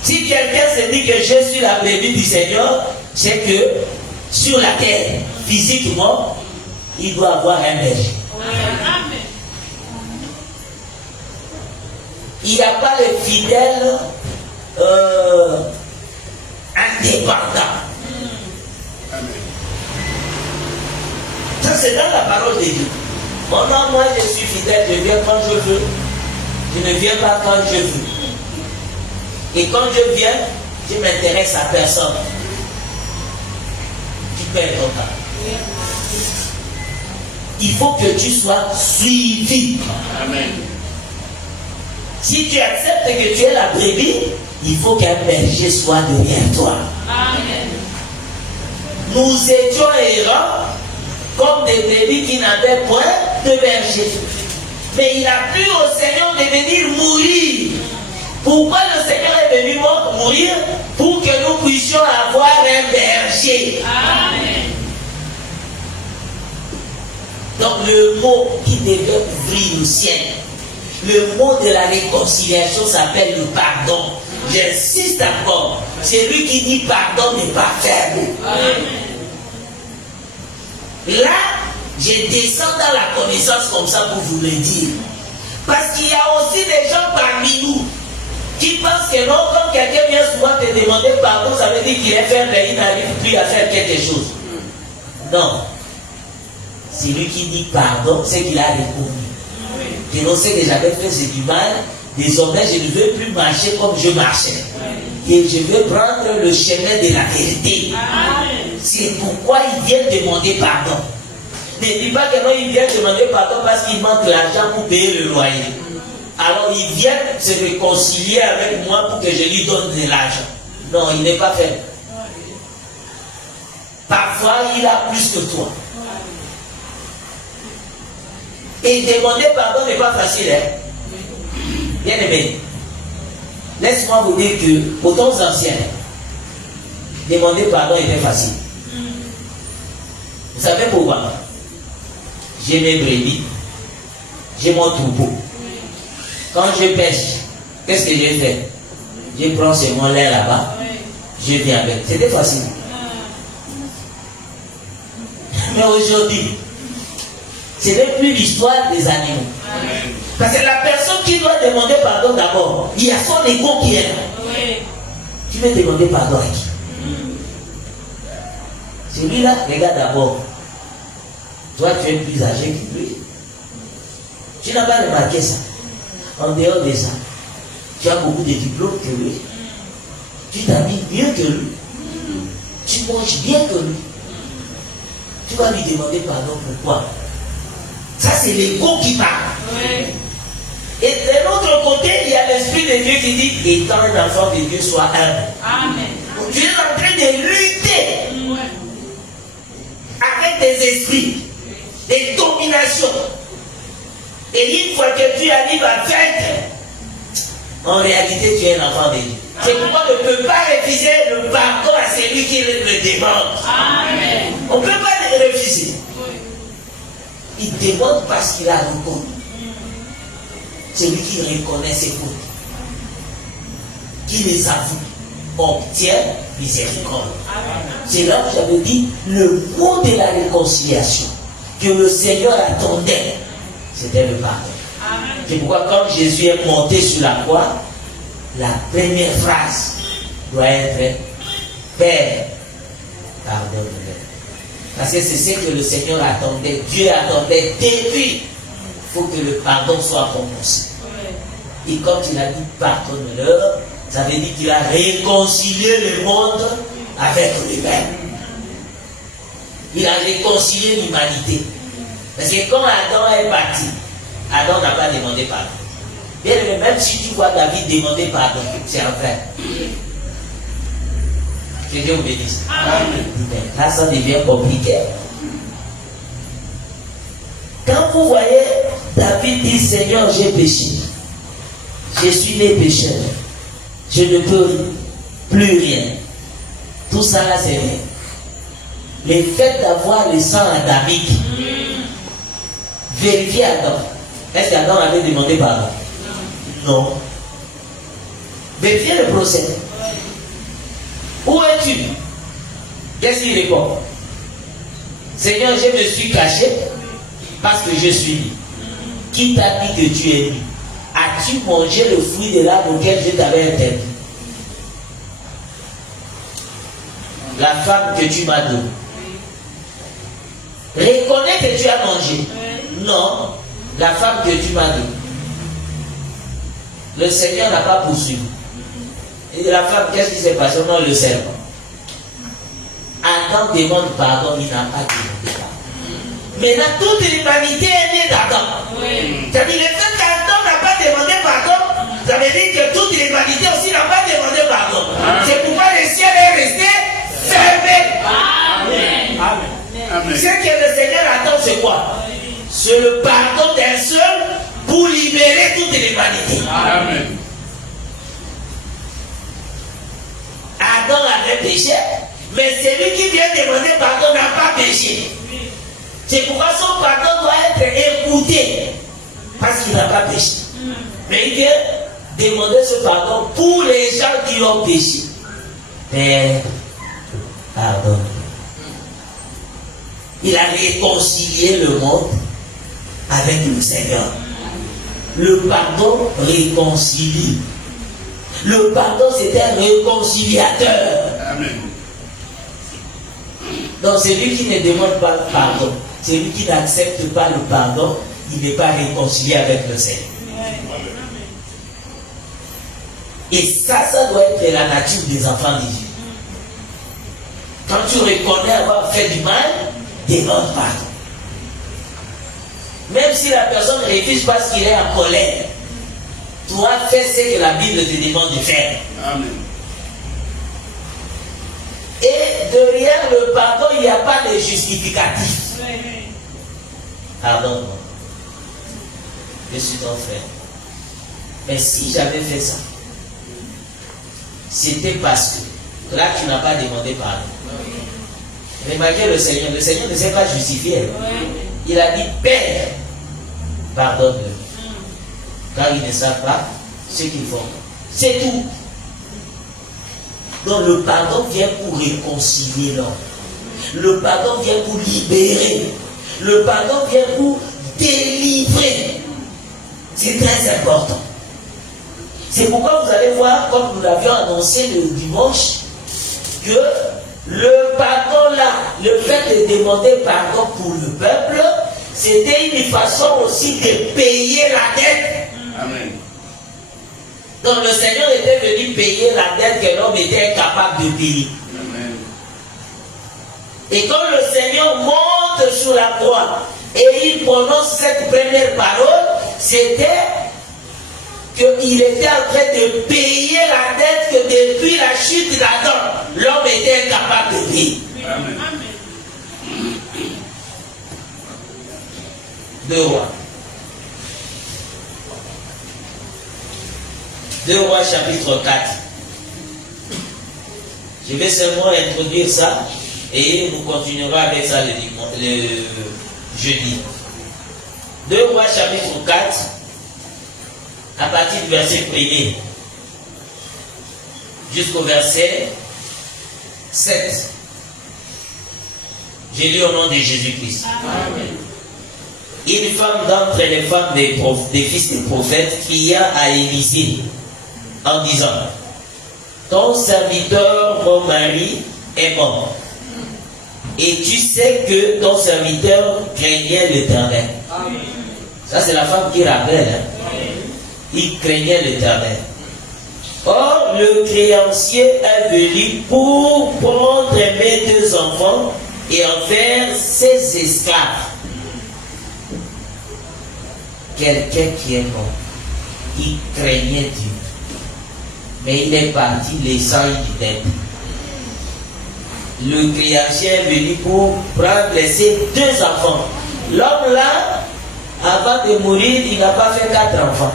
Si quelqu'un se dit que je suis la brebis du Seigneur, c'est que sur la terre, physiquement, il doit avoir un berger. Il n'y a pas de fidèle indépendant. Ça, c'est dans la parole de Dieu. Bon, non, moi, je suis fidèle, je viens quand je veux. Je ne viens pas quand je veux. Et quand je viens, je m'intéresse à personne. Tu perds ton temps. il faut que tu sois suivi. Amen. Si tu acceptes que tu es la brebis, il faut qu'un berger soit derrière toi. Amen. Nous étions errants comme des brebis qui n'avaient point de berger. Mais il a plu au Seigneur de venir mourir. Pourquoi le Seigneur est venu mourir? Pour que nous puissions avoir un berger. Amen. Donc le mot qui devait ouvrir le ciel, le mot de la réconciliation s'appelle le pardon. J'insiste encore, celui qui dit pardon n'est pas faible. Là, je descends dans la connaissance comme ça pour vous le dire. Parce qu'il y a aussi des gens parmi nous qui pensent que non, quand quelqu'un vient souvent te demander pardon, ça veut dire qu'il est faible et il n'arrive plus à faire quelque chose. Non. Celui qui dit pardon, c'est qu'il a reconnu. Que non, c'est que j'avais fait du mal, désormais je ne veux plus marcher comme je marchais. Et je veux prendre le chemin de la vérité. C'est pourquoi il vient demander pardon. Ne dis pas que non, il vient demander pardon parce qu'il manque l'argent pour payer le loyer. Alors il vient se réconcilier avec moi pour que je lui donne de l'argent. Non, il n'est pas faible. Parfois, il a plus que toi. Et demander pardon n'est pas facile. Bien aimé, laisse-moi vous dire que pour nos anciens, demander pardon était facile. Vous savez pourquoi? J'ai mes brebis, j'ai mon troupeau. Quand je pêche, qu'est-ce que j'ai fait? Je prends ce mon lait là-bas, je viens avec. C'était facile. Mais aujourd'hui, ce n'est plus l'histoire des animaux. Parce que la personne qui doit demander pardon d'abord, il y a son égo qui est là. Tu veux demander pardon à qui? Celui-là, regarde d'abord. Toi, tu es plus âgé que lui. Tu n'as pas remarqué ça. En dehors de ça, tu as beaucoup de diplômes que lui. Tu t'habilles mieux que lui. Tu manges bien que lui. Tu vas lui demander pardon pourquoi? Ça, c'est l'ego qui parle. Et de l'autre côté, il y a l'Esprit de Dieu qui dit, étant un enfant de Dieu, sois humble. Amen. Tu es en train de lutter avec des esprits, des dominations. Et une fois que tu arrives à vaincre, en réalité, tu es un enfant de Dieu. C'est pourquoi on ne peut pas refuser le pardon à celui qui le demande. Amen. On ne peut pas le refuser. Il demande parce qu'il a reconnu. Celui qui reconnaît ses fautes, qui les avoue, obtient miséricorde. C'est là que j'avais dit le mot de la réconciliation que le Seigneur attendait, c'était le pardon. C'est pourquoi quand Jésus est monté sur la croix, la première phrase doit être Père, pardonne-le. Parce que c'est ce que le Seigneur attendait, Dieu attendait depuis. Il faut que le pardon soit prononcé. Et quand il a dit pardonne-leur, ça veut dire qu'il a réconcilié le monde avec lui-même. Il a réconcilié l'humanité. Parce que quand Adam est parti, Adam n'a pas demandé pardon. Bien, même si tu vois David demander pardon, c'est un vrai. Que Dieu vous bénisse. Là, ça devient compliqué. Quand vous voyez David dit Seigneur, j'ai péché. Je suis né pécheur. Je ne peux plus rien. Tout ça là, c'est rien. Le fait d'avoir le sang adamique, vérifiez Adam. Est-ce qu'Adam avait demandé pardon? Non. Vérifiez le procès. Où es-tu? Qu'est-ce qu'il répond? Seigneur, je me suis caché parce que je suis né. Qui t'a dit que tu es né? As-tu mangé le fruit de l'arbre auquel je t'avais interdit? La femme que tu m'as donnée. Reconnais que tu as mangé. Non, la femme que tu m'as donnée. Le Seigneur n'a pas poursuivi. Et la femme, qu'est-ce qui s'est passé? Non, le serpent. Adam demande pardon, il n'a pas demandé pardon. Maintenant, toute l'humanité est née d'Adam. Oui. C'est-à-dire, le fait qu'Adam n'a pas demandé pardon, ça veut dire que toute l'humanité aussi n'a pas demandé pardon. C'est pourquoi le ciel est resté fermé. Amen. Amen. Ce que le Seigneur attend, c'est quoi? C'est le pardon d'un seul pour libérer toute l'humanité. Amen. Adam avait péché, mais celui qui vient demander pardon n'a pas péché. C'est pourquoi son pardon doit être écouté, parce qu'il n'a pas péché. Mais il vient demander ce pardon pour les gens qui ont péché. Père, pardonne. Il a réconcilié le monde avec le Seigneur. Le pardon réconcilie. Le pardon, c'est un réconciliateur. Amen. Donc, celui qui ne demande pas le pardon, celui qui n'accepte pas le pardon, il n'est pas réconcilié avec le Seigneur. Et ça doit être la nature des enfants de Dieu. Quand tu reconnais avoir fait du mal, demande pardon. Même si la personne refuse parce qu'il est en colère, toi fais ce que la Bible te demande de faire. Amen. Et derrière le pardon, il n'y a pas de justificatif. Pardonne-moi. Je suis ton frère. Mais si j'avais fait ça, c'était parce que là tu n'as pas demandé pardon. Remarquez le Seigneur ne s'est pas justifié. Il a dit, Père, pardonne-le. Car ils ne savent pas ce qu'ils font. C'est tout. Donc le pardon vient pour réconcilier l'homme. Le pardon vient pour libérer. Le pardon vient pour délivrer. C'est très important. C'est pourquoi vous allez voir, comme nous l'avions annoncé le dimanche, que le pardon là, le fait de demander pardon pour le peuple, c'était une façon aussi de payer la dette. Amen. Donc le Seigneur était venu payer la dette que l'homme était incapable de payer. Amen. Et quand le Seigneur monte sur la croix et il prononce cette première parole, c'était qu'il était en train de payer la dette que depuis la chute d'Adam, l'homme était incapable de payer. Amen. 2 Rois. 2 Rois chapitre 4. Je vais seulement introduire ça et nous continuerons avec ça le jeudi. 2 Rois chapitre 4, à partir du verset 1er jusqu'au verset 7. J'ai lu au nom de Jésus-Christ. Amen. Une femme d'entre les femmes des fils des prophètes cria à Élisée en disant, ton serviteur, mon mari, est mort. Et tu sais que ton serviteur craignait l'Éternel. Ça, c'est la femme qui rappelle. Il craignait l'Éternel. Or, le créancier est venu pour prendre mes 2 enfants et en faire ses esclaves. Quelqu'un qui est mort, il craignait Dieu. Mais il est parti laissant une dette. Le créancier est venu pour prendre ses 2 enfants. L'homme là, avant de mourir, il n'a pas fait 4 enfants.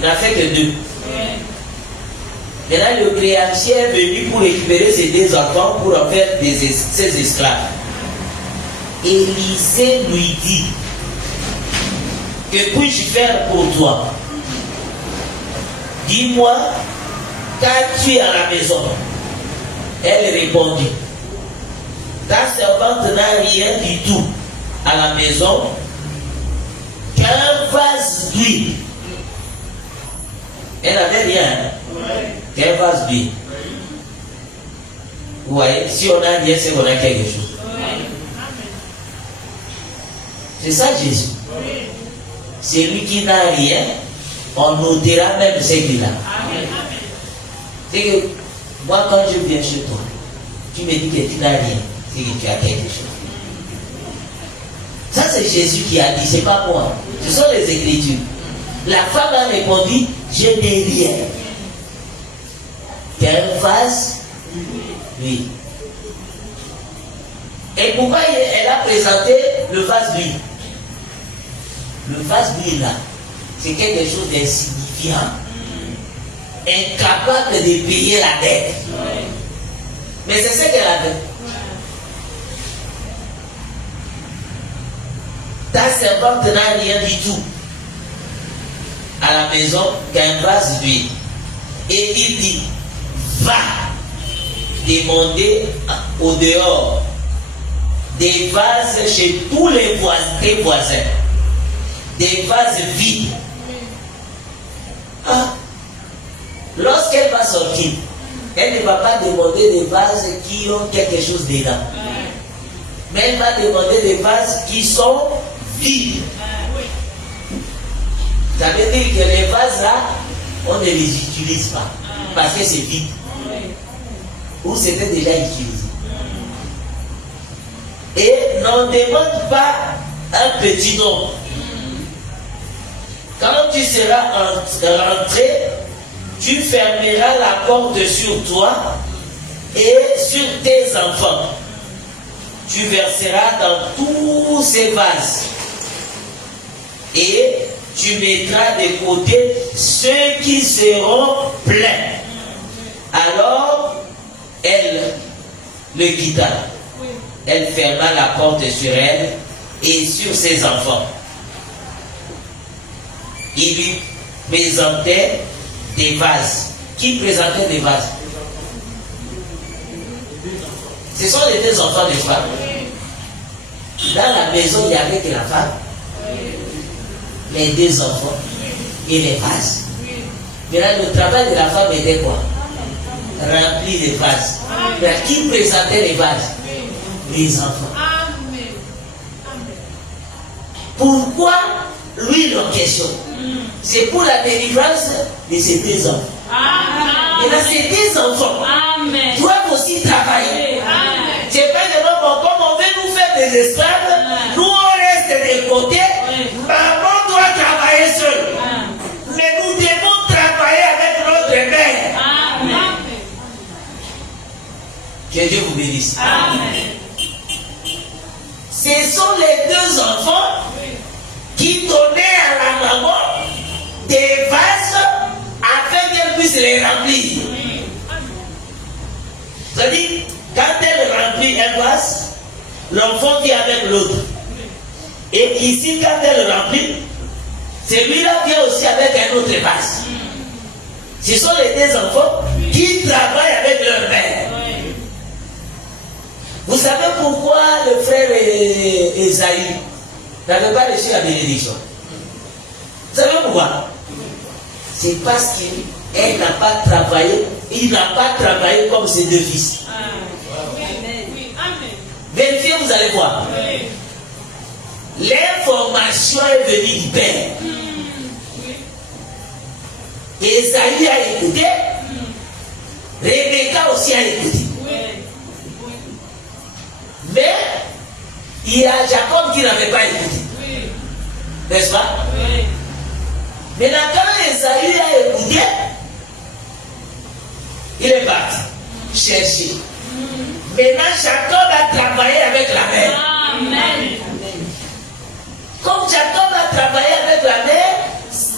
Il n'a fait que 2. Maintenant, le créancier est venu pour récupérer ses 2 enfants pour en faire ses esclaves. Élisée lui dit, que puis-je faire pour toi? Dis-moi, qu'as-tu à la maison? Elle répondit, ta servante n'a rien du tout à la maison qu'un vase d'huile. Elle n'avait rien, qu'un vase d'huile. Vous voyez, si on a rien, c'est qu'on a quelque chose. C'est ça Jésus. C'est lui qui n'a rien, on notera même ce qu'il a. C'est que moi, quand je viens chez toi, tu me dis que tu n'as rien, c'est que tu as quelque chose. c'est Jésus qui a dit, c'est pas moi. Ce sont les Écritures. La femme a répondu, je n'ai rien. Qu'un vase, oui. Et pourquoi elle a présenté le vase d'huile? Le vase d'huile là, c'est quelque chose d'insignifiant, incapable de payer la dette. Mais c'est ce qu'elle avait. Ta servante n'a rien du tout à la maison qu'un vase d'huile. Et il dit, va demander au dehors des vases chez tous les voisins, des vases vides. Ah. Lorsqu'elle va sortir, elle ne va pas demander des vases qui ont quelque chose dedans, mais elle va demander des vases qui sont vides. Ça veut dire que les vases là, on ne les utilise pas parce que c'est vide ou c'était déjà utilisé. Et n'en demande pas un petit nombre. Quand tu seras rentré, tu fermeras la porte sur toi et sur tes enfants. Tu verseras dans tous ces vases et tu mettras de côté ceux qui seront pleins. Alors, elle le quitta. Elle ferma la porte sur elle et sur ses enfants. Il lui présentait des vases. Qui présentait des vases? Ce sont les deux enfants, n'est-ce pas? Dans la maison, il n'y avait que la femme, les deux enfants et les vases. Maintenant, le travail de la femme était quoi? Remplir les vases. Mais qui présentait les vases? Les enfants. Pourquoi l'huile en question? C'est pour la délivrance de ces deux enfants. Maintenant, ces deux enfants doivent aussi travailler. C'est pas seulement comme on veut nous faire des esclaves, nous on reste de côté. Maman doit travailler seule. Mais nous devons travailler avec notre mère. Que Dieu vous bénisse. Ce sont les deux enfants qui donnaient à la maman des vases afin qu'elle puisse les remplir. C'est-à-dire, quand elle remplit un vase, l'enfant vient avec l'autre. Et ici, quand elle remplit, celui-là vient aussi avec un autre vase. Ce sont les deux enfants qui travaillent avec leur mère. Vous savez pourquoi le frère Esaïe n'avait pas reçu la bénédiction? Vous savez pourquoi? C'est parce qu'elle n'a pas travaillé, il n'a pas travaillé comme ses deux fils. Vérifiez, vous allez voir. L'information est venue du Père. Esaïe a écouté, Rebecca aussi a écouté. Mais il y a Jacob qui n'avait pas écouté. N'est-ce pas? Maintenant, quand Esaïe a écouté, il est parti chercher. Maintenant, Jacob a travaillé avec la mère. Amen. Comme Jacob a travaillé avec la mère,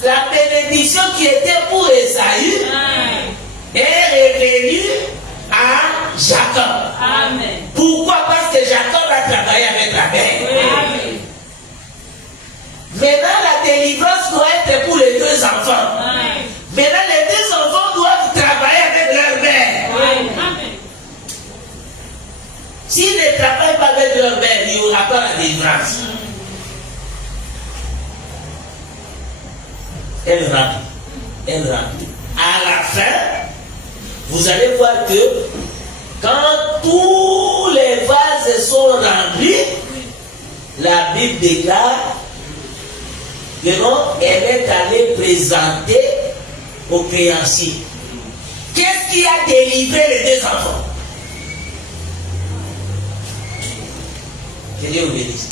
la bénédiction qui était pour Esaïe est revenue à Jacob. Amen. Pourquoi? Parce que Jacob a travaillé avec la mère. Amen. Maintenant, la délivrance doit être pour les deux enfants. Amen. Maintenant, les deux enfants doivent travailler avec leur mère. Amen. S'ils ne travaillent pas avec leur mère, il n'y aura pas la délivrance. Elle remplit. À la fin, vous allez voir que quand tous les vases sont remplis, la Bible déclare que non, elle est allée présenter au créancier. Qu'est-ce qui a délivré les deux enfants? Que Dieu vous bénisse.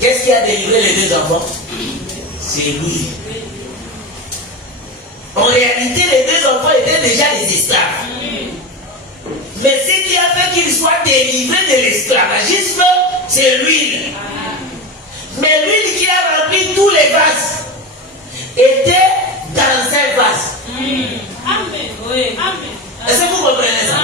Qu'est-ce qui a délivré les deux enfants? C'est lui. En réalité, les deux enfants étaient déjà des esclaves. Mais ce qui a fait qu'ils soient délivrés de l'esclavagisme, c'est l'huile. Mais l'huile qui a rempli tous les vases était dans un vase. Amen. Oui. Amen. Est-ce que vous comprenez ça?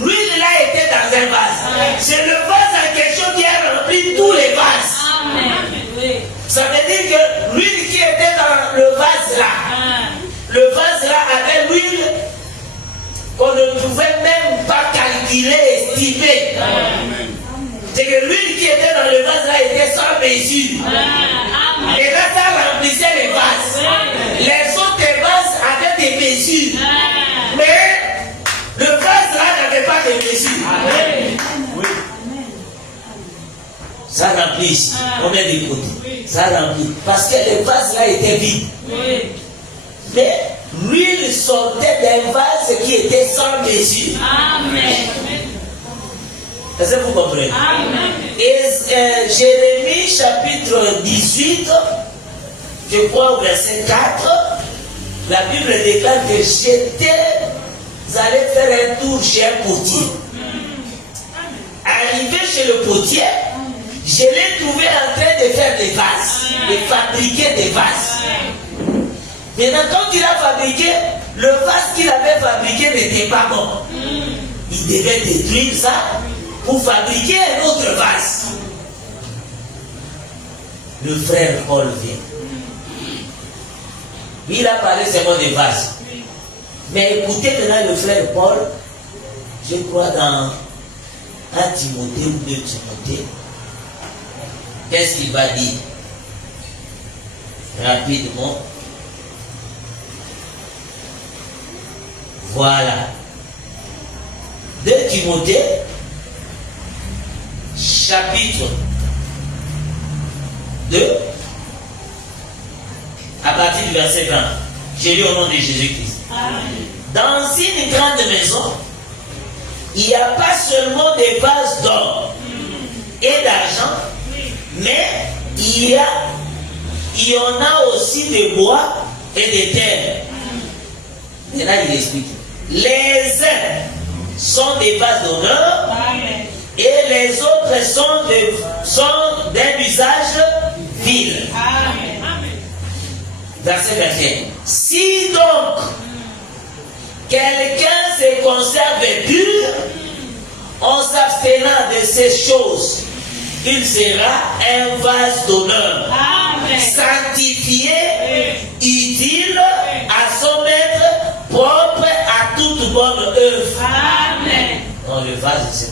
L'huile là était dans un vase. C'est le vase en question qui a rempli tous les vases. Amen. Ça veut dire que l'huile qui était dans le vase là, le vase là avait l'huile qu'on ne pouvait même pas calculer, estimer. C'est que l'huile qui était dans le vase là était sans mesure. Et là, ça remplissait les vases. Les autres vases avaient des mesures. Mais le vase là n'avait pas de mesure. Oui. Ça remplit ici. Combien de côtés? Ça remplit. Parce que le vase là était vide. Mais l'huile sortait d'un vase qui était sans mesure. Amen. Est-ce que vous comprenez? Amen. Et Jérémie chapitre 18, je crois au verset 4, la Bible déclare que j'allais faire un tour chez un potier. Arrivé chez le potier, je l'ai trouvé en train de faire des vases, de fabriquer des vases. Maintenant, quand il a fabriqué, le vase qu'il avait fabriqué n'était pas bon. Il devait détruire ça pour fabriquer un autre vase. Le frère Paul vient. Il a parlé seulement des vases. Mais écoutez maintenant le frère Paul, je crois dans 1 Timothée ou 2 Timothée. Qu'est-ce qu'il va dire? Rapidement. Voilà. 2 Timothée, chapitre 2, à partir du verset 20. J'ai lu au nom de Jésus-Christ. Dans une grande maison, il n'y a pas seulement des vases d'or et d'argent, mais il y en a aussi de bois et de terre. Et là, il explique. Les uns sont des vases d'honneur et les autres sont d'un usage vil. Verset 21. Si donc quelqu'un se conserve pur en s'abstenant de ces choses, il sera un vase d'honneur, sanctifié, utile à son maître, propre à toute bonne œuvre. Amen. Dans le vase, etc.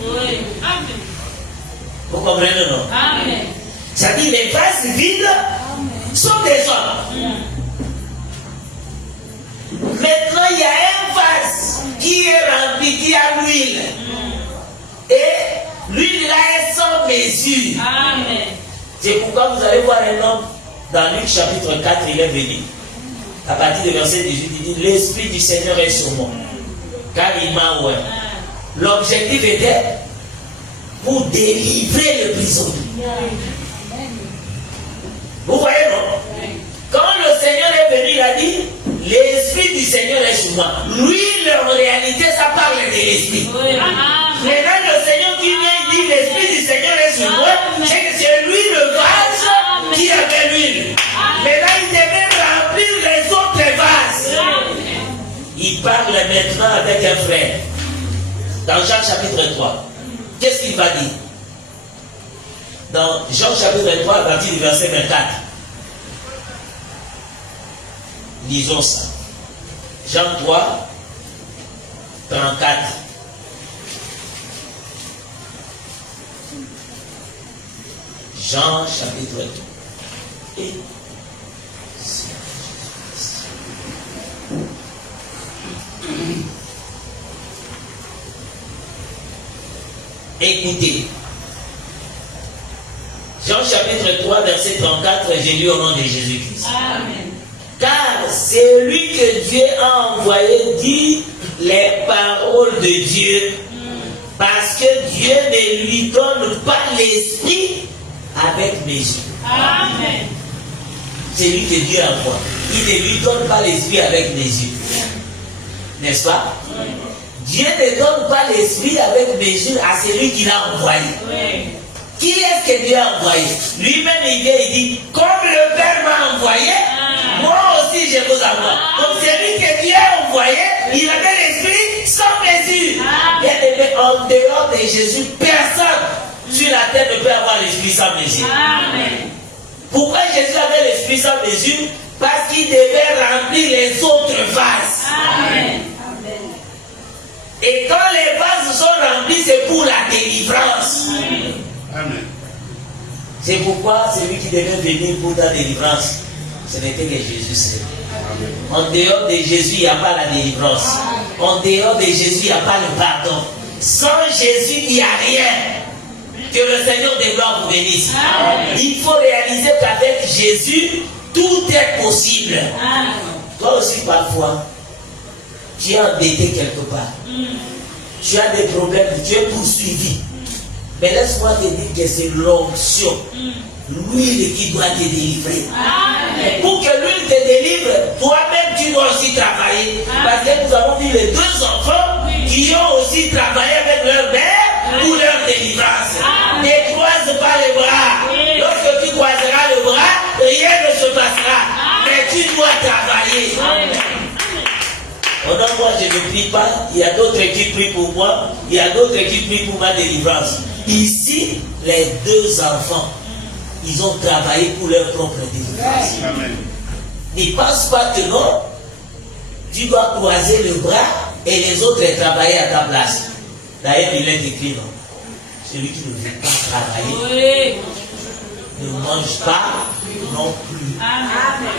Oui. Amen. Vous comprenez, non? Amen. Ça dit les vases vides sont des hommes. Maintenant, il y a un vase qui est rempli, qui a l'huile. Et l'huile là est sans mesure. Amen. C'est pourquoi vous allez voir un homme dans Luc chapitre 4, il est venu. À partir du verset 18, il dit, l'Esprit du Seigneur est sur moi, car il m'a oint. L'objectif était pour délivrer le prisonnier. Vous voyez, non? Quand le Seigneur est venu, il a dit, l'Esprit du Seigneur est sur moi. L'huile, en réalité, ça parle de l'Esprit. Maintenant, le Seigneur qui vient, il dit, l'Esprit du Seigneur est sur moi, c'est que c'est lui le vase qui avait l'huile. Maintenant, il devait remplir les autres vases. Il parle maintenant avec un frère. Dans Jean chapitre 3. Qu'est-ce qu'il va dire? Dans Jean chapitre 3, à partir du verset 24. Lisons ça. Jean 3, 34. Jean chapitre 3. Et écoutez. Jean chapitre 3, verset 34, j'ai lu au nom de Jésus-Christ. Amen. Car c'est lui que Dieu a envoyé dit les paroles de Dieu. Parce que Dieu Dieu ne lui donne pas l'esprit avec mesure. Amen. C'est lui que Dieu envoie. Il ne lui donne pas l'esprit avec mesure. N'est-ce pas? Dieu ne donne pas l'esprit avec mesure à celui qui l'a envoyé. Oui. Qui est-ce que Dieu a envoyé? Lui-même il vient et dit, comme le Père m'a envoyé, moi aussi je vous envoie. Donc celui que Dieu a envoyé, il avait l'esprit sans mesure. Bien aimé, en dehors de Jésus, personne sur la terre ne peut avoir l'esprit sans mesure. Amen. Pourquoi Jésus avait l'esprit sans mesure? Parce qu'il devait remplir les autres vases. Amen. Et quand les vases sont remplis, c'est pour la délivrance. Amen. C'est pourquoi celui qui devait venir pour ta délivrance, ce n'était que Jésus seul. En dehors de Jésus, il n'y a pas la délivrance. En dehors de Jésus, il n'y a pas le pardon. Sans Jésus, il n'y a rien. Que le Seigneur de gloire vous bénisse. Il faut réaliser qu'avec Jésus, tout est possible. Toi aussi, parfois, tu es embêté quelque part. Tu as des problèmes, tu es poursuivi. Mais laisse-moi te dire que c'est l'onction, l'huile qui doit te délivrer. Amen. Pour que l'huile te délivre, toi-même tu dois aussi travailler. Parce que nous avons vu les deux enfants qui ont aussi travaillé avec leur mère pour leur délivrance. Ne croise pas les bras. Lorsque tu croiseras le bras, rien ne se passera. Mais tu dois travailler. Pendant moi, je ne prie pas. Il y a d'autres qui prient pour moi. Il y a d'autres qui prient pour ma délivrance. Ici, les deux enfants, ils ont travaillé pour leur propre délivrance. Amen. Ne pense pas que non. Tu dois croiser le bras et les autres travailler à ta place. D'ailleurs, il est écrit non. Celui qui ne veut pas travailler ne mange pas non plus. Amen.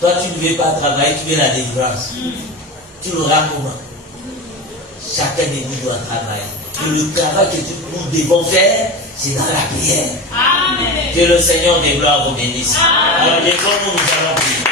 Toi, tu ne veux pas travailler, tu veux la délivrance. Tu l'auras comment? Chacun de nous doit travailler. Et le travail que nous devons faire, c'est dans la prière. Amen. Que le Seigneur de gloire vous bénisse. Alors, les nous allons prier.